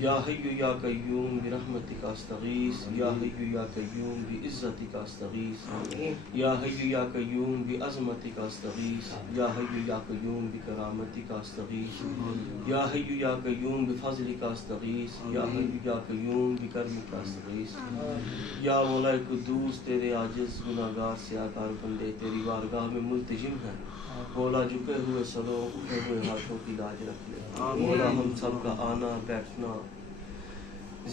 یا حی یا قیوم برحمتک استغیث یا حی یا قیوم بعزتک استغیث یا حی یا قیوم بعظمتک استغیث یا حی یا قیوم بکرامتک استغیث یا حی یا قیوم بفضلک استغیث یا حی یا قیوم بکرمک استغیث یا مولا قدوس تیرے عاجز گناہگار سیاکار بندے تیری بارگاہ میں ملتجم ہیں مولا جھکے ہوئے سروں اٹھے ہوئے ہاتھوں کی لاج رکھ لے مولا ہم سب کا آنا بیٹھنا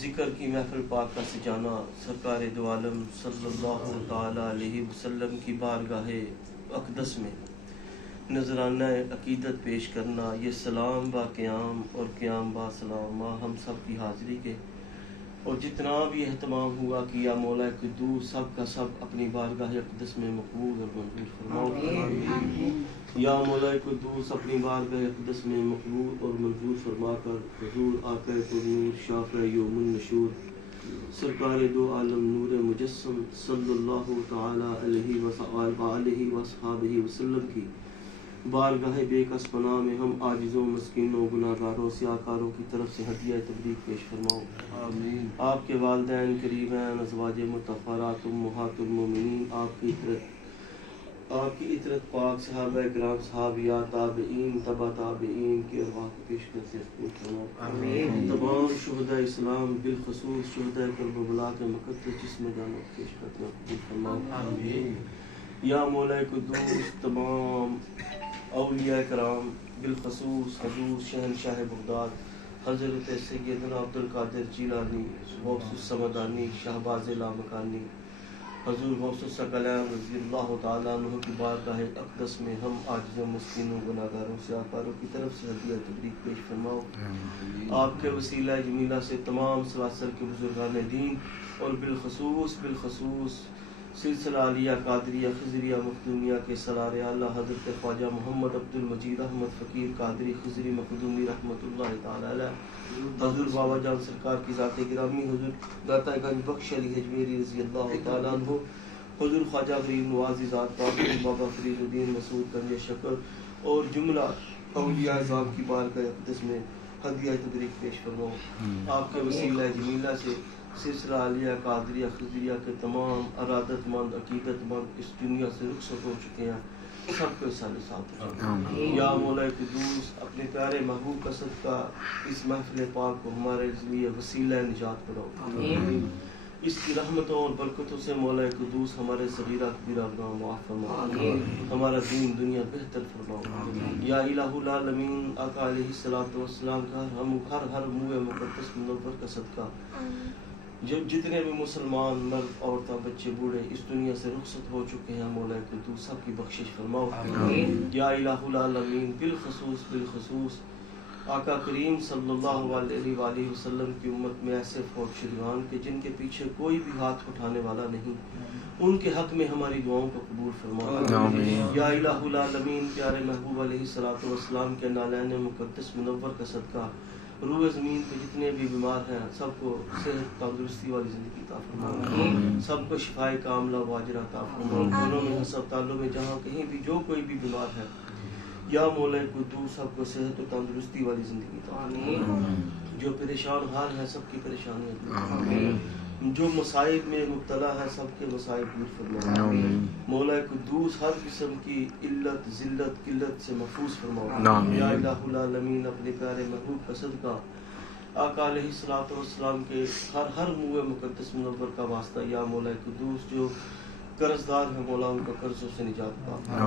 ذکر کی محفل پاک کا سجانا سرکار دو عالم صلی اللہ تعالی علیہ وسلم کی بارگاہ اقدس میں نذرانہ عقیدت پیش کرنا یہ سلام با قیام اور قیام با سلام ہم سب کی حاضری کے اور جتنا بھی اہتمام ہوا کیا مولا قدوس سب کا سب اپنی بارگاہ اقدس میں مقبول اور منظور فرماؤ یا مولا قدوس اپنی بارگاہ اقدس میں مقبول اور منظور فرما کر حضور آقا نور شافع یوم النشور سرکار دو عالم نور مجسم صلی اللہ تعالی علیہ وصحبہ وسلم کی بارگاہ بے کس پناہ میں ہم عاجزوں مسکینوں گناہگاروں سیاکاروں کی طرف سے ہدیہ تبریک پیش فرماؤ آمین آپ کے والدین قریبین ازواج مطہرات امہات المومنین آپ کی عطرت پاک صحابہ کرام صحابیات تابعین تبع تابعین کی ارواح کی پیش کرتے ہیں آمین تمام شہداء اسلام بالخصوص شہداء کربلا کے مقدس جسم جانب پیش کرتے ہیں آمین یا مولا قدوس تمام اولیاء کرام بالخصوص حضور شہنشاہ بغداد حضرت سیدنا عبدالقادر جیلانی غوث السمدانی شہباز لامکانی حضور غوث الثقلین رضی اللہ تعالیٰ عنہ کی بارگاہ اقدس میں ہم عاجزوں مسکینوں گناہگاروں سیاکاروں کی طرف سے ہدیہ تبریک پیش فرماؤ آپ کے وسیلہ جمیلہ سے تمام سلاسل کے بزرگان دین اور بالخصوص سلسلہ علیہ قادریہ خضریہ مخدومیہ کے سلار اعلیٰ حضرت خواجہ محمد عبد المجید احمد فقیر قادری خضری مخدومی رحمۃ اللہ تعالی علیہ حضور بابا جان سرکار کی ذات گرامی حضور داتا گنج بخش علی حجویری رضی اللہ تعالیٰ عنہ حضور خواجہ غریب نواز ذات پاک بابا فرید الدین مسعود گنج شکر اور جملہ اولیاء اعظام کی بارگاہ اقدس میں ہدیہ تبریک پیش فرماؤ۔ آپ کے وسیلہ جمیلہ سے سلسلہ عالیہ قادریہ خضریہ کے تمام ارادت مند عقیدت مند اس دنیا سے رخصت ہو چکے ہیں، سب کو سال ساتھ ہو۔ یا مولا قدوس اپنے پیارے محبوب کا صدقہ اس محفل پاک کو ہمارے لیے وسیلہ نجات بناؤ۔ اس کی رحمتوں اور برکتوں سے مولا قدوس ہمارے صغیرہ کبیرہ گناہ معاف فرماؤ، ہمارا دین دنیا بہتر فرماؤ۔ یا الہ العالمین آقا علیہ الصلوۃ والسلام کا ہر منہ مقدس منور کا صدقہ جو جتنے بھی مسلمان مرد عورتیں بچے بوڑھے اس دنیا سے رخصت ہو چکے ہیں مولا قدوس سب کی بخشش فرماؤ۔ یا الہ العالمین بالخصوص آقا کریم صلی اللہ علیہ وآلہ وسلم کی امت میں ایسے فوت شدگان کے جن کے پیچھے کوئی بھی ہاتھ اٹھانے والا نہیں، ان کے حق میں ہماری دعاؤں کو قبول فرماؤ۔ یا الہ العالمین پیارے محبوب علیہ الصلوۃ والسلام کے نالین مقدس منور کا صدقہ روح زمین پہ جتنے بھی بیمار ہیں سب کو صحت تندرستی والی زندگی عطا فرماؤ، سب کو شفائے کاملہ واجرہ عطا فرماؤ، گھروں میں ہسپتالوں میں جہاں کہیں بھی جو کوئی بھی بیمار ہے یا مولا قدوس سب کو صحت و تندرستی والی زندگی عطا فرماؤ، جو پریشان حال ہیں سب کی پریشانیاں دور فرماؤ، جو مصائب میں مبتلا ہے سب کے مصائب دور فرماؤ، مولا قدوس ہر قسم کی علت ذلت قلت سے محفوظ فرماؤ۔ یا الہ العالمین اپنے پیارے محبوب کا صدقہ آقا علیہ الصلوۃ والسلام کے ہر منہ مقدس منور کا واسطہ یا مولا قدوس جو قرض دار ہیں مولا ان کا قرضوں سے نجات پا۔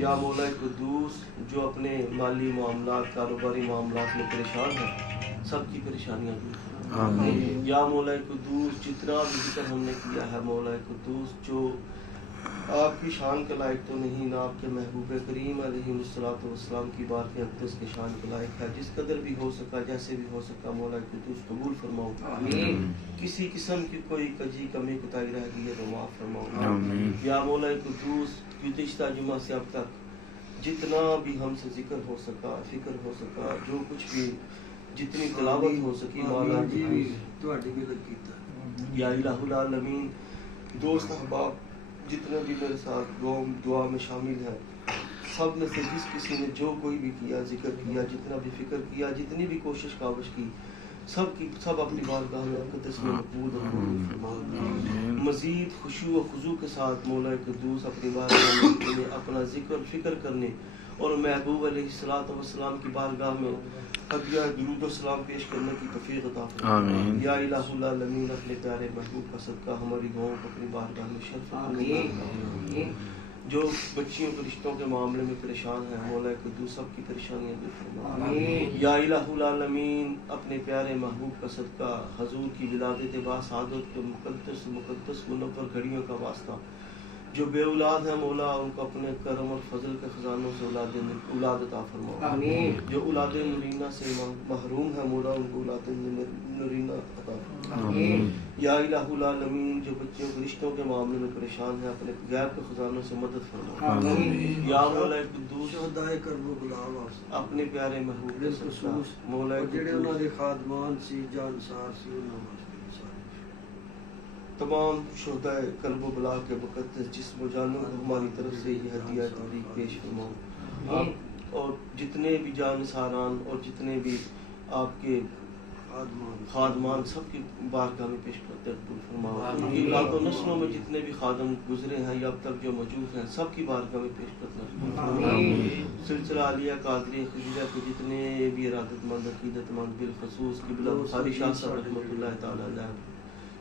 یا مولا قدوس جو اپنے مالی معاملات کاروباری معاملات میں پریشان ہیں سب کی پریشانیاں دور فرما۔ یا مولا قدوس جتنا بھی ذکر ہم نے کیا ہے مولا قدوس جو آپ کی شان کے لائق تو نہیں نہ آپ کے محبوب کریم علیہ الصلوۃ والسلام کی بارگاہ اقدس کے شان کے لائق ہے، جس قدر بھی ہو سکا جیسے بھی ہو سکا مولا قدوس قبول فرماؤ۔ کسی قسم کی کوئی کجی کمی کوتاہی رہ گئی ہے تو معاف فرماؤ۔ یا مولا قدوس گزشتہ جمعہ سے اب تک جتنا بھی ہم سے ذکر ہو سکا فکر ہو سکا جو کچھ بھی جتنی تلاوت ہو سکی مولا یا الہ العالمین دوست احباب جتنے بھی میرے ساتھ دعا میں شامل ہیں سب میں سے جس کسی نے جو کوئی بھی کیا ذکر کیا جتنا بھی فکر کیا جتنی بھی کوشش کاوش کی سب اپنی بارگاہ میں مقدس میں مقبول اور قبول فرما۔ مزید خشوع و خضوع کے ساتھ مولا قدوس اپنی بارگاہ میں اپنا ذکر فکر کرنے اور محبوب علیہ الصلوۃ والسلام کی بارگاہ میں ہدیہ درود و سلام پیش کرنے کی توفیق عطا فرما۔ یا الہ العالمین اپنے پیارے محبوب کا صدقہ ہماری دعاؤں کو اپنی بارگاہ میں شرف عطا۔ جو بچیوں کے رشتوں کے معاملے میں پریشان ہیں مولا قدوس سب کی پریشانیاں دور فرما۔ یا الہ العالمین اپنے پیارے محبوب کا صدقہ حضور کی ولادت باسعادت کے مقدس منور گھڑیوں کا واسطہ جو بے اولاد ہیں مولا ان کو اپنے کرم اور فضل کے خزانوں سے اولاد عطا فرماؤ۔ جو اولاد نرینہ سے محروم ہیں مولا ان کو اولاد نرینہ عطا فرماؤ۔ یا الہ العالمین جو بچوں کے رشتوں کے معاملے میں پریشان ہیں اپنے غیب کے خزانوں سے مدد فرماؤ۔ یا مولا قدوس اپنے پیارے محبوب کے صدقہ مولا تمام شہداء قلب و بلا کے مقدس جسم و جانوں کو ہماری طرف سے یہ ہدیہ تبریک پیش فرماؤ، اور جتنے بھی جانثاران اور جتنے بھی آپ کے خادمان سب کی بارگاہ میں پیش کرتے قبول فرماؤ۔ ان کی اولاد و نسلوں میں جتنے بھی خادم گزرے ہیں یا اب تک جو موجود ہیں سب کی بارگاہ میں پیش کرتے قبول فرماؤ۔ سلسلہ عالیہ قادریہ خضریہ کے جتنے بھی ارادت مند عقیدت مند بالخصوص قبلہ بخاری شاہ صاحب رحمۃ اللہ تعالیٰ علیہ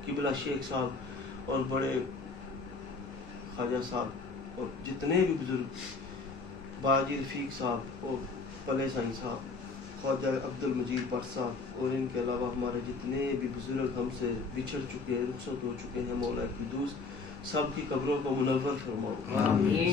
قبلہ شیخ صاحب اور بڑے خواجہ صاحب اور جتنے بھی بزرگ باجی رفیق صاحب اور پلے سائیں صاحب خواجہ عبد المجید بٹ صاحب اور ان کے علاوہ ہمارے جتنے بھی بزرگ ہم سے بچھڑ چکے ہیں رخصت ہو چکے ہیں مولا قدوس سب کی قبروں کو منور فرماؤ،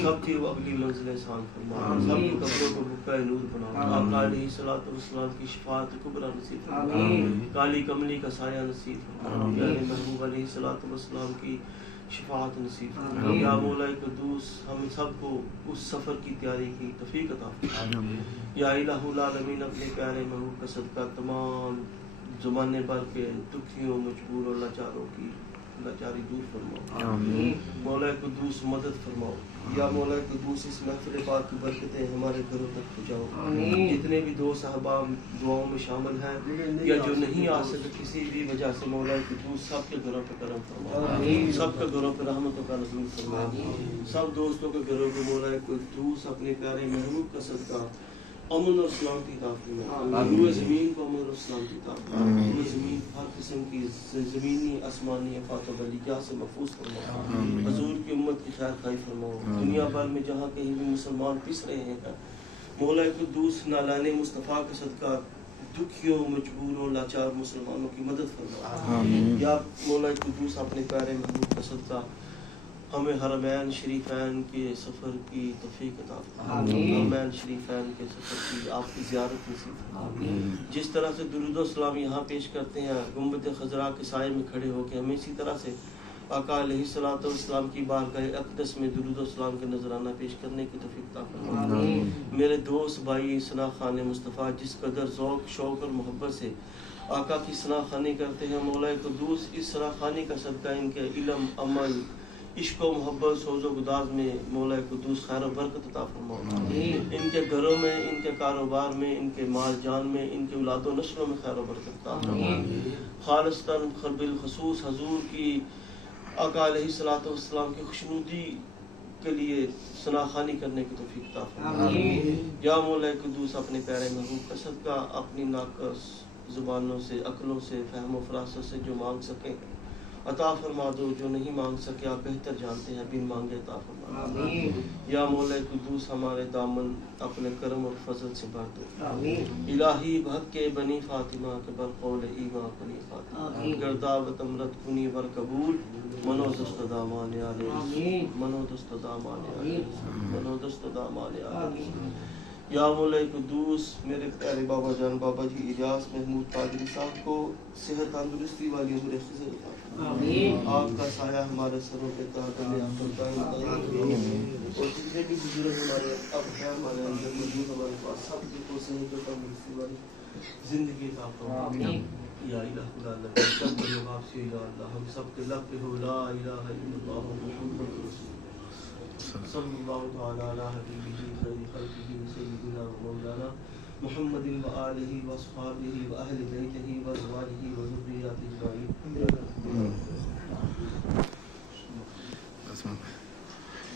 سب کی اگلی منزل احسان فرماؤ، سب کی قبروں کو بقعہ نور بناؤ۔ آقا علیہ الصلوۃ والسلام کی شفاعت کبریٰ نصیب فرماؤ، کالی کملی کا سایہ نصیب فرماؤ، پیارے محبوب علیہ الصلوۃ والسلام کی شفاعت نصیب فرماؤ۔ یا مولا قدوس ہم سب کو اس سفر کی تیاری کی توفیق عطا فرماؤ۔ یا الہ العالمین اپنے پیارے محبوب کا صدقہ تمام زمانے بھر کے دکھیوں مجبور اور لاچاروں کی لاچاری دور فرماؤ آمین مولا قدوس مدد فرماؤ یا مولا قدوس اس محفل پاک کی برکتیں ہمارے گھروں تک پہنچاؤ جتنے بھی دوست احباب دعاؤں میں شامل ہیں یا جو نہیں آ سکتے کسی بھی وجہ سے مولا قدوس سب کے گھروں پہ کرم فرماؤ سب کے گھروں پہ رحمتوں کا نزول فرماؤ سب دوستوں کے گھروں پہ مولا قدوس اپنے پیارے محبوب کا صدقہ امن اور سلامتی عطا فرمائے روئے زمین کو امن اور سلامتی عطا فرمائے روئے زمین ہر قسم کی زمینی آسمانی آفات و بلیات سے محفوظ فرماؤ حضور کی امت کی خیر خواہی فرماؤ دنیا بھر میں جہاں کہیں بھی مسلمان پس رہے ہیں مولا قدوس نالان مصطفیٰ کا صدقہ دکھیوں مجبوروں لاچار مسلمانوں کی مدد فرماؤ یا مولا قدوس اپنے پیارے محبوب کا صدقہ ہمیں حرمین شریفین کے سفر کی توفیق عطا فرمائے حرمین شریفین کے سفر کی آپ کی زیارت نصیب فرمائے جس طرح سے درود و سلام یہاں پیش کرتے ہیں گنبد خضرا کے سائے میں کھڑے ہو کے ہمیں اسی طرح سے آقا علیہ الصلوۃ والسلام کی بارگاہ اقدس میں درود و سلام کے نذرانہ پیش کرنے کی توفیق عطا فرمائے میرے دوست بھائی ثنا خان مصطفیٰ جس قدر ذوق شوق اور محبت سے آقا کی ثنا خوانی کرتے ہیں مولا قدوس اس ثنا خوانی کا صدقہ ان کے علم عمل عشق و محبت سوز و گداز میں مولا قدوس خیر و برکت عطا فرماؤ ان کے گھروں میں ان کے کاروبار میں ان کے مال جان میں ان کے اولاد و نسلوں میں خیر و برکت عطا فرماؤ خالصتاً بالخصوص حضور کی آقا علیہ الصلوۃ والسلام کی خوشنودی کے لیے ثنا خوانی کرنے کی توفیق عطا فرماؤ یا مولا قدوس اپنے پیارے محبوب کا صدقہ اپنی ناقص زبانوں سے عقلوں سے فہم و فراست سے جو مانگ سکیں عطا فرما دو جو نہیں مانگ سکے آپ بہتر جانتے ہیں بن مانگے عطا فرما دو یا مولا قدوس ہمارے دامن اپنے کرم اور فضل سے بھر دو الہی بحق کے بنی فاطمہ کے برقول ایما کنی فاطمہ گرداوت امرت کنی ور قبول منو دست دامان علیہ منو دست دامان علیہ منو دست دامان علیہ یا مولا قدوس میرے پیارے بابا جان بابا جی اجاز محمود قادری صاحب کو صحت تندرستی والی عمر خضر عطا فرمائے آپ کا سایہ ہمارے سروں پہ قائم اور جتنے بھی بزرگ ہمارے اب ہیں ہمارے اندر موجود ہمارے پاس سب کو صحت و تندرستی والی زندگی عطا فرمائے یا الہ اللہ سب کے لوگ آپ سے یا اللہ ہم سب کے لب پہ ہو لا الہ الا اللہ محمد رسول صلی اللہ تعالی علی حبیبہ خیر خلقہ سیدنا و مولانا محمد و آلہ و اصحابہ و اہل بیتہ و ازواجہ و ذریاتہ اجمعین